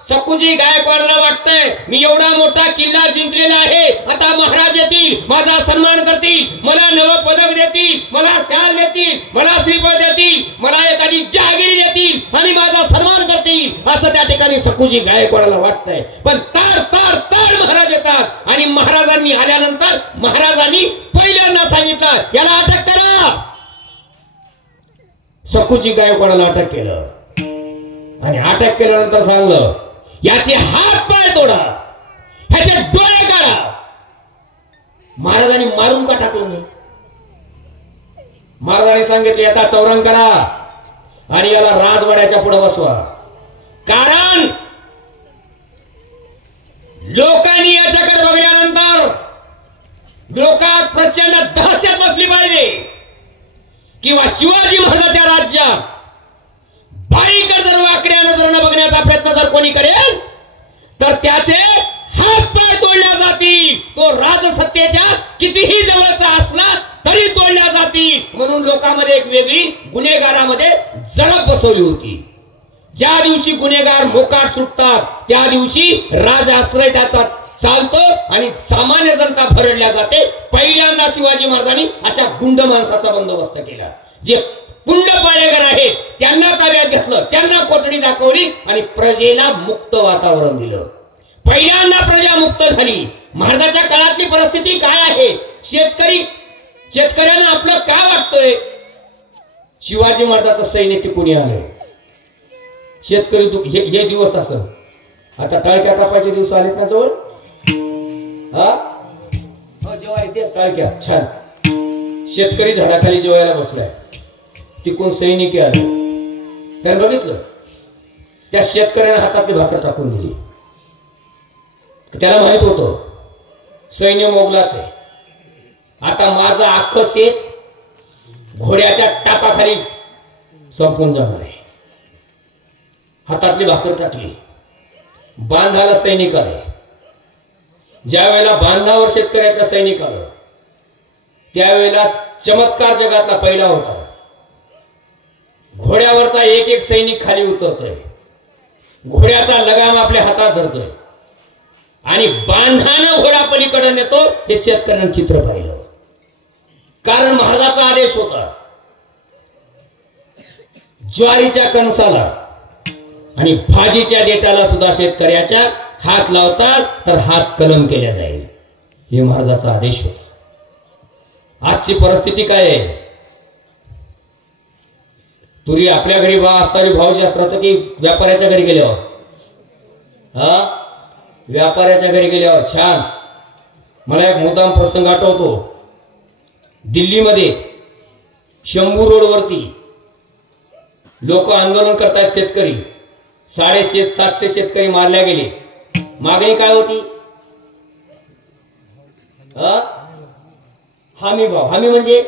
सखुजी गायकवाडला वाटतंय मी एवढा मोठा किल्ला जिंकलेला आहे, आता महाराज येतील, माझा सन्मान करतील, मला नवं पदक देतील, मला शाल देतील, मला श्रीफळ देतील, मला एखादी जहागिरी देतील आणि माझा सन्मान करतील, असं त्या ठिकाणी सखुजी गायकवाडला वाटतंय. पण तार तार तार महाराज येतात. आणि महाराजांनी आल्यानंतर महाराजांनी पहिल्यांदा सांगितलं याला अटक करा. सखुजी गायकवाडला अटक केलं. आणि अटक केल्यानंतर सांगलं याचे हात पाय तोडा, ह्याचे डोळे काढा. महाराजांनी मारून का टाकलं नाही? महाराजांनी सांगितले याचा चौरंग करा आणि याला राजवाड्याच्या पुढे बसवा. कारण लोकांनी याच्याकडे बघल्यानंतर लोकात प्रचंड दहशत बसली पाहिजे किंवा शिवाजी महाराजांच्या राज्यात बाईकडे जर वाकड्या नजरेनं बघण्याचा प्रयत्न जर कोणी करेल तर त्याचे हात पाय तोडल्या जातील. तो राजसत्तेच्या कितीही जवळचा असला तरी तोडल्या जातील. म्हणून लोकांमध्ये एक वेगळी गुन्हेगारामध्ये जळप बसवली होती. ज्या दिवशी गुन्हेगार मोकाट सुटतात त्या दिवशी राजआश्रय त्याचा चालतो आणि सामान्य जनता भरडल्या जाते. पहिल्यांदा शिवाजी महाराजांनी अशा गुंड माणसाचा बंदोबस्त केला. जे पुंड पाळेगार आहेत त्यांना ताब्यात घेतलं, त्यांना कोठडी दाखवली आणि प्रजेला मुक्त वातावरण दिलं. पहिल्यांदा प्रजा मुक्त झाली. महाराजांच्या काळातली परिस्थिती काय आहे? शेतकऱ्यांना आपलं काय वाटतंय? शिवाजी महाराजाचं सैन्य टिकून आलंय. शेतकरी हे दिवस असं आता टाळक्या कापायचे दिवस आलेत ना जवळ. जेव्हा तेच टाळक्या छान. शेतकरी झाडाखाली जेवायला बसलाय, तिकून सैनिक आले. त्याने बघितलं त्या शेतकऱ्याने हातातली भाकर टाकून दिली. त्याला माहित होतं सैन्य मोगलाच आहे. आता माझं अख्खं शेत घोड्याच्या टापाखाली संपून जाणार आहे. हातातली भाकर टाकली. बांधाला सैनिक आले. ज्या वेळेला बांधावर शेतकऱ्याच्या सैनिक आलं त्यावेळेला चमत्कार जगातला पहिला होता. घोड्यावरचा एक एक सैनिक खाली उतरतोय, घोड्याचा लगाम आपल्या हातात धरतोय आणि बांधानं घोडा पलीकडे नेतो. हे शेतकऱ्यांनी चित्र पाहिलं. कारण महाराजाचा आदेश होता ज्वारीच्या कणसाला आणि भाजीच्या देठाला सुद्धा शेतकऱ्याच्या हात लावतात तर हात कलम केल्या जाईल. हे महाराजाचा आदेश होता. आजची परिस्थिती काय आहे? तुरी आपल्या घरी भाव असताना भाव जास्त राहतो की व्यापाऱ्याच्या घरी गेल्यावर? व्यापाऱ्याच्या घरी गेल्यावर. छान. मला एक मुद्दाम प्रसंग आठवतो. दिल्लीमध्ये शंभू रोडवरती लोक आंदोलन करतात. शेतकरी 750 शेतकरी मारल्या गेले. मागणी काय होती? हमी भाव. हमी म्हणजे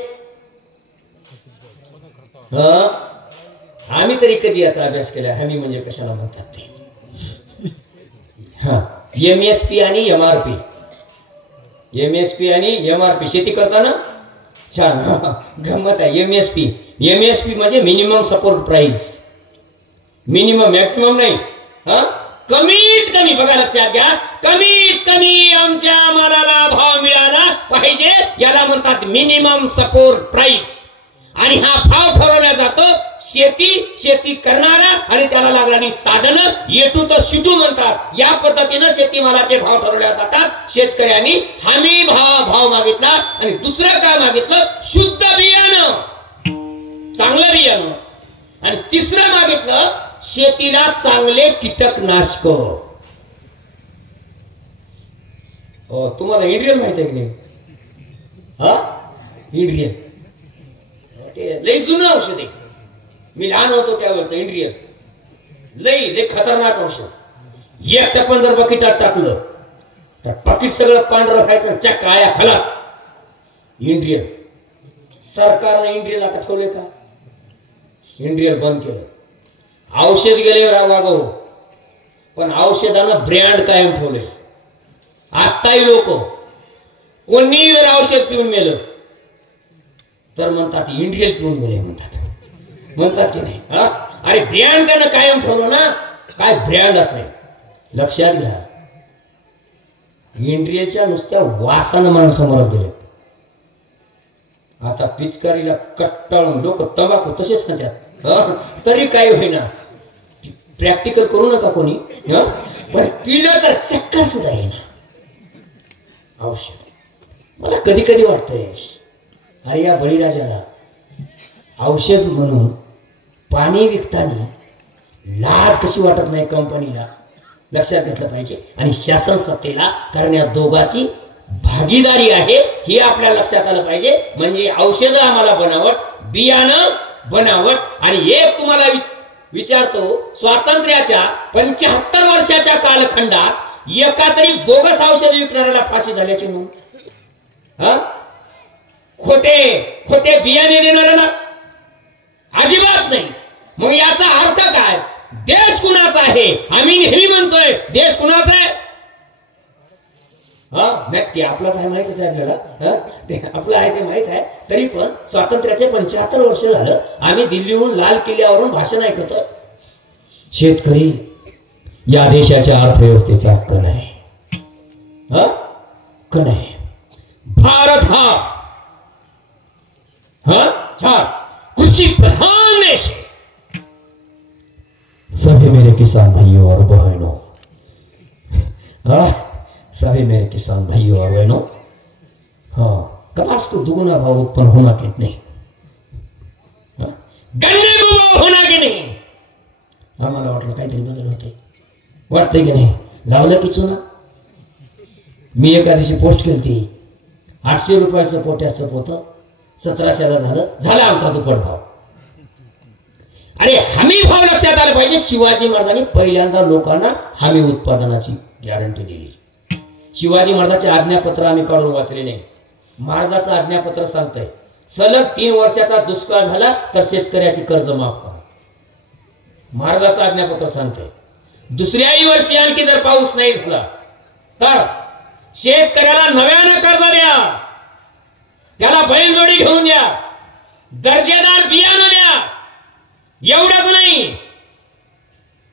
आम्ही तरी कधी याचा अभ्यास केला. हमी म्हणजे कशाला म्हणतात ते? MSP आणि MRP. MSP आणि MRP शेती करताना छान गंमत आहे. MSP म्हणजे minimum support price. Minimum, maximum नाही. कमीत कमी, बघा लक्षात घ्या, कमीत कमी आमच्या मालाला भाव मिळाला पाहिजे याला म्हणतात मिनिमम सपोर्ट प्राइस. आणि हा भाव ठरवला जातो शेती करणारा आणि त्याला लागणारी साधनं येटू तर शिटू म्हणतात. या पद्धतीनं शेतीमालाचे भाव ठरवले जातात. शेतकऱ्यांनी हमी भाव मागितला आणि दुसरं काय मागितलं? शुद्ध बियाणं, चांगलं बियाणं. आणि तिसरं मागितलं शेतीला चांगले कीटकनाशक. तुम्हाला इंडियन माहित आहे की नाही? इंडियन लय जुनं औषध आहे. मी लहान होतो त्यावेळेचं इंडियन लय खतरनाक औषध. एक टप्पन जर बकेटात टाकलं तर पाकिट सगळं पांढरं व्हायचं. चक्क आया खलास. इंडियन सरकारने इंडियन आता ठेवले का? इंडियन बंद केलं. औषध गेले वागव, पण औषधानं ब्रँड कायम ठेवले. आताही लोक कोणी जर औषध पिऊन मेलं तर म्हणतात इंडियन पिऊन गेले म्हणतात की नाही? अरे ब्रँड त्यानं कायम ठेवलं ना. काय ब्रँड असेल लक्षात घ्या. इंडियनच्या नुसत्या वासानं माणसं मरत गेले. आता पिचकारीला कट्टाळून लोक तंबाखू तसेच खात्यात. तरी काय होईना. प्रॅक्टिकल करू नका कोणी, पण पिलं तर चक्कर सुद्धा येईना. औषध मला कधी कधी वाटतंय अरे या बळीराजाला औषध म्हणून पाणी विकताना लाज कशी वाटत नाही कंपनीला. लक्षात घेतलं पाहिजे. आणि शासन सत्तेला, कारण या दोघांची भागीदारी आहे हे आपल्या लक्षात आलं पाहिजे. म्हणजे औषधं आम्हाला बनावट, बियाणं बनावट. आणि एक तुम्हाला विचारतो, स्वातंत्र्याच्या 75 वर्षाच्या कालखंडात एका तरी बोगस औषध विकणाऱ्याला फाशी झाल्याची नोंद? खोटे बियाणे देणाऱ्याला अजिबात नाही. मग याचा अर्थ काय? देश कुणाचा आहे? आम्ही नेहमी म्हणतोय देश कुणाचा आहे. व्यक्ती आपला काय माहितच आहे आपल्याला. ते आपलं आहे ते माहित आहे. तरी पण स्वातंत्र्याचे 75 वर्ष झालं आम्ही दिल्लीहून लाल किल्ल्यावरून भाषण ऐकतोय. शेतकरी या देशाच्या अर्थव्यवस्थेचा कण आहे. कण आहे. भारत हा कृषि प्रधान देश है. सभी मेरे किसान भाइयों और बहनों, सभी मेरे किसान भाइयों और बहनों, कपास को दुगुना भाव उत्पन्न होना कि नहीं? गन्ने को भाव होना कि नहीं? आम्हाला वाटलं काहीतरी बदल होते. वाटतंय की नाही? लावलं की चुना. मी एका दिवशी पोस्ट केली. 800 रुपयाचं पोटॅशचं पोतं 1700ला झालं आमचा दुप्पट भाव. अरे हमी भाव लक्षात आला पाहिजे. शिवाजी महाराजांनी पहिल्यांदा लोकांना हमी उत्पादनाची गॅरंटी दिली. शिवाजी महाराजांचे आज्ञापत्र आम्ही काढून वाचले नाही. महाराजांचं आज्ञापत्र सांगतंय सलग 3 वर्षाचा दुष्काळ झाला तर शेतकऱ्याची कर्ज माफ करा. महाराजांचं आज्ञापत्र सांगतंय दुसऱ्याही वर्षी आणखी जर पाऊस नाही झाला तर शेतकऱ्याला नव्यानं कर्ज द्या, त्याला बैलजोडी घेऊन द्या, दर्जेदार बियाणं द्या. एवढंच नाही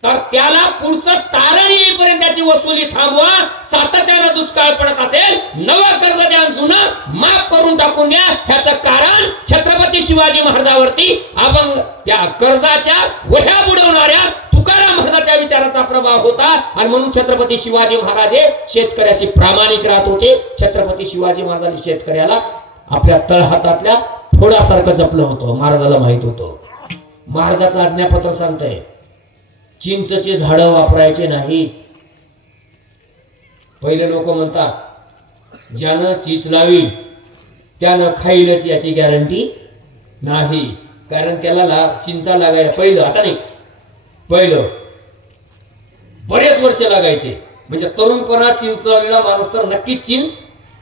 तर त्याला पुढचं तारण येईपर्यंत त्याची वसुली थांबवा. सातत्यानं दुष्काळ पडत असेल नवं कर्ज द्या, जुनं माफ करून टाकून द्या. ह्याचं कारण छत्रपती शिवाजी महाराजांवरती अभंग त्या कर्जाच्या वह्या बुडवणाऱ्या तुकाराम महाराजांच्या विचाराचा प्रभाव होता. आणि म्हणून छत्रपती शिवाजी महाराज हे शेतकऱ्याशी प्रामाणिक राहत होते. छत्रपती शिवाजी महाराजांनी शेतकऱ्याला आपल्या तळहातातल्या थोडासारखं जपलं होतं. महाराजाला माहित होतं महाराजाचं आज्ञापत्र सांगतंय चिंचचे झाडं वापरायचे नाही. पहिले लोक म्हणतात ज्यानं चीच लावी त्यानं खाईलच याची गॅरंटी नाही. कारण त्याला चिंचा लागायला पहिलं, आता नाही, पहिलं बरेच वर्ष लागायचे. म्हणजे तरुणपणात चिंच लावलेला माणूस तर नक्कीच चिंच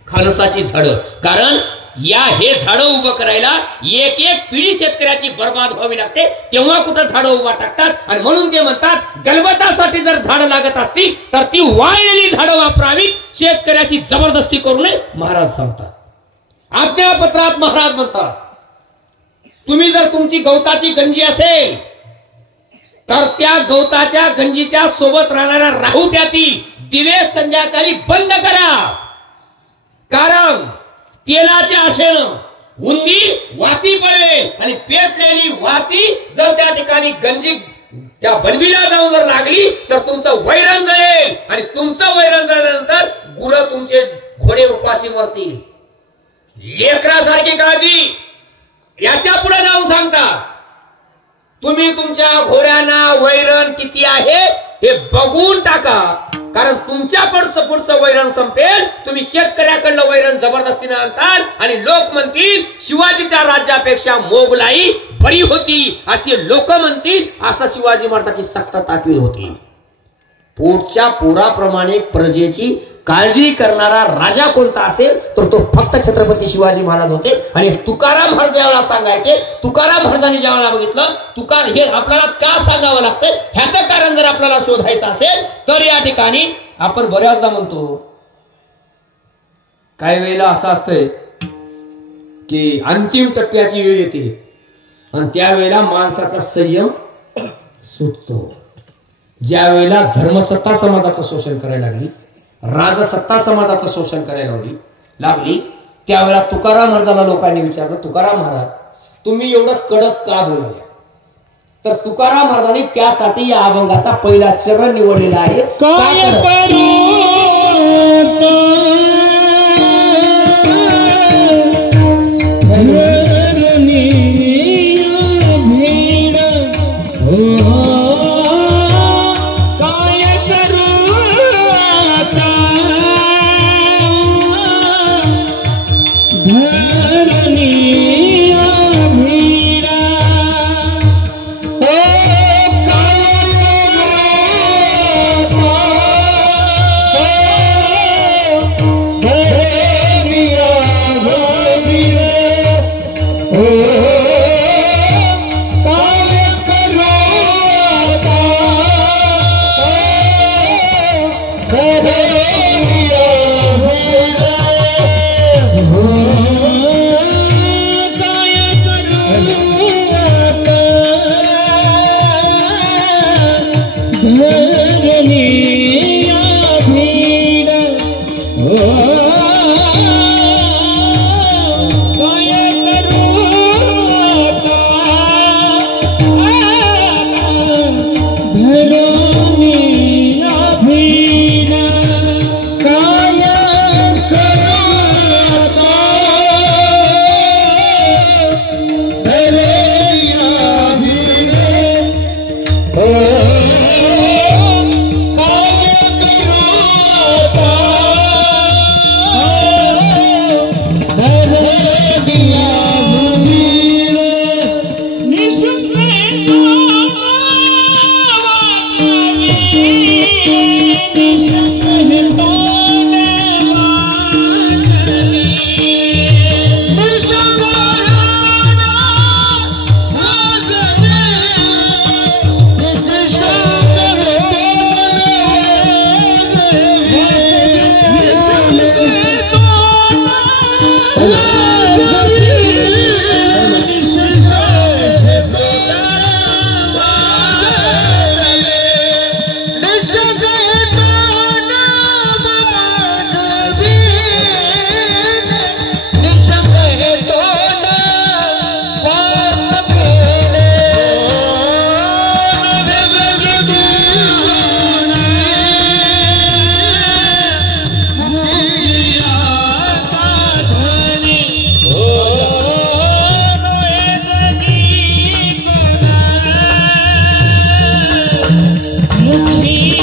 खानसाची झाडं. कारण हे झाडं उभं करायला एक एक पिढी शेतकऱ्याची बर्बाद व्हावी लागते, तेव्हा कुठं झाडं उभा टाकतात. आणि म्हणून ते म्हणतात गलबतासाठी जर झाडं लागत असतील तर ती वाळलेली झाडं वापरावी, शेतकऱ्याची जबरदस्ती करू नये महाराज सांगतात. आज्ञापत्रात महाराज म्हणतात तुम्ही जर तुमची गवताची गंजी असेल तर त्या गवताच्या गंजीच्या सोबत राहणाऱ्या राहुट्यातील दिवे संध्याकाळी बंद करा. कारण तेलाच्या आशेनं उंदीर वाती पळेल आणि पेटलेली वाती जर त्या ठिकाणी गंजी त्या बनवीला जाऊन जर लागली तर तुमचं वैरण जळेल आणि तुमचं वैरण जळल्यानंतर गुरं तुमचे घोडे उपाशी मरतील. लेकरासारखी काळजी याच्या पुढे जाऊन सांगता तुम्ही तुमच्या घोड्यांना वैरण किती आहे हे बघून टाका. कारण तुमच्या पुढचं वैरण संपेल, तुम्ही शेतकऱ्याकडलं वैरण जबरदस्तीने आणताल आणि लोक म्हणतील शिवाजीच्या राज्यापेक्षा मोगलाई बरी होती असे लोक म्हणतील. असं शिवाजी महाराजांची सक्त ताकद होती. पोटच्या पोराप्रमाणे प्रजेची काळजी करणारा राजा कोणता असेल तर तो फक्त छत्रपती शिवाजी महाराज होते. आणि तुकाराम महाराज ज्यावेळेला सांगायचे, तुकाराम महाराजांनी ज्यावेळेला बघितलं हे आपल्याला का सांगावं लागतं ह्याचं कारण जर आपल्याला शोधायचं असेल तर या ठिकाणी आपण बऱ्याचदा म्हणतो काही वेळेला असं असतंय की अंतिम टप्प्याची वेळ येते आणि त्यावेळेला माणसाचा संयम सुटतो. ज्या वेळेला धर्मसत्ता समाजाचं शोषण करायला लागली, राजसत्ता समाजाचं शोषण करायला लागली त्यावेळेला तुकाराम महाराजांना लोकांनी विचारलं तुकाराम महाराज तुम्ही एवढं कडक का बोलवलं. तर तुकाराम महाराजांनी त्यासाठी या अभंगाचा पहिला चरण निवडलेला आहे. काय करू पृथ्वी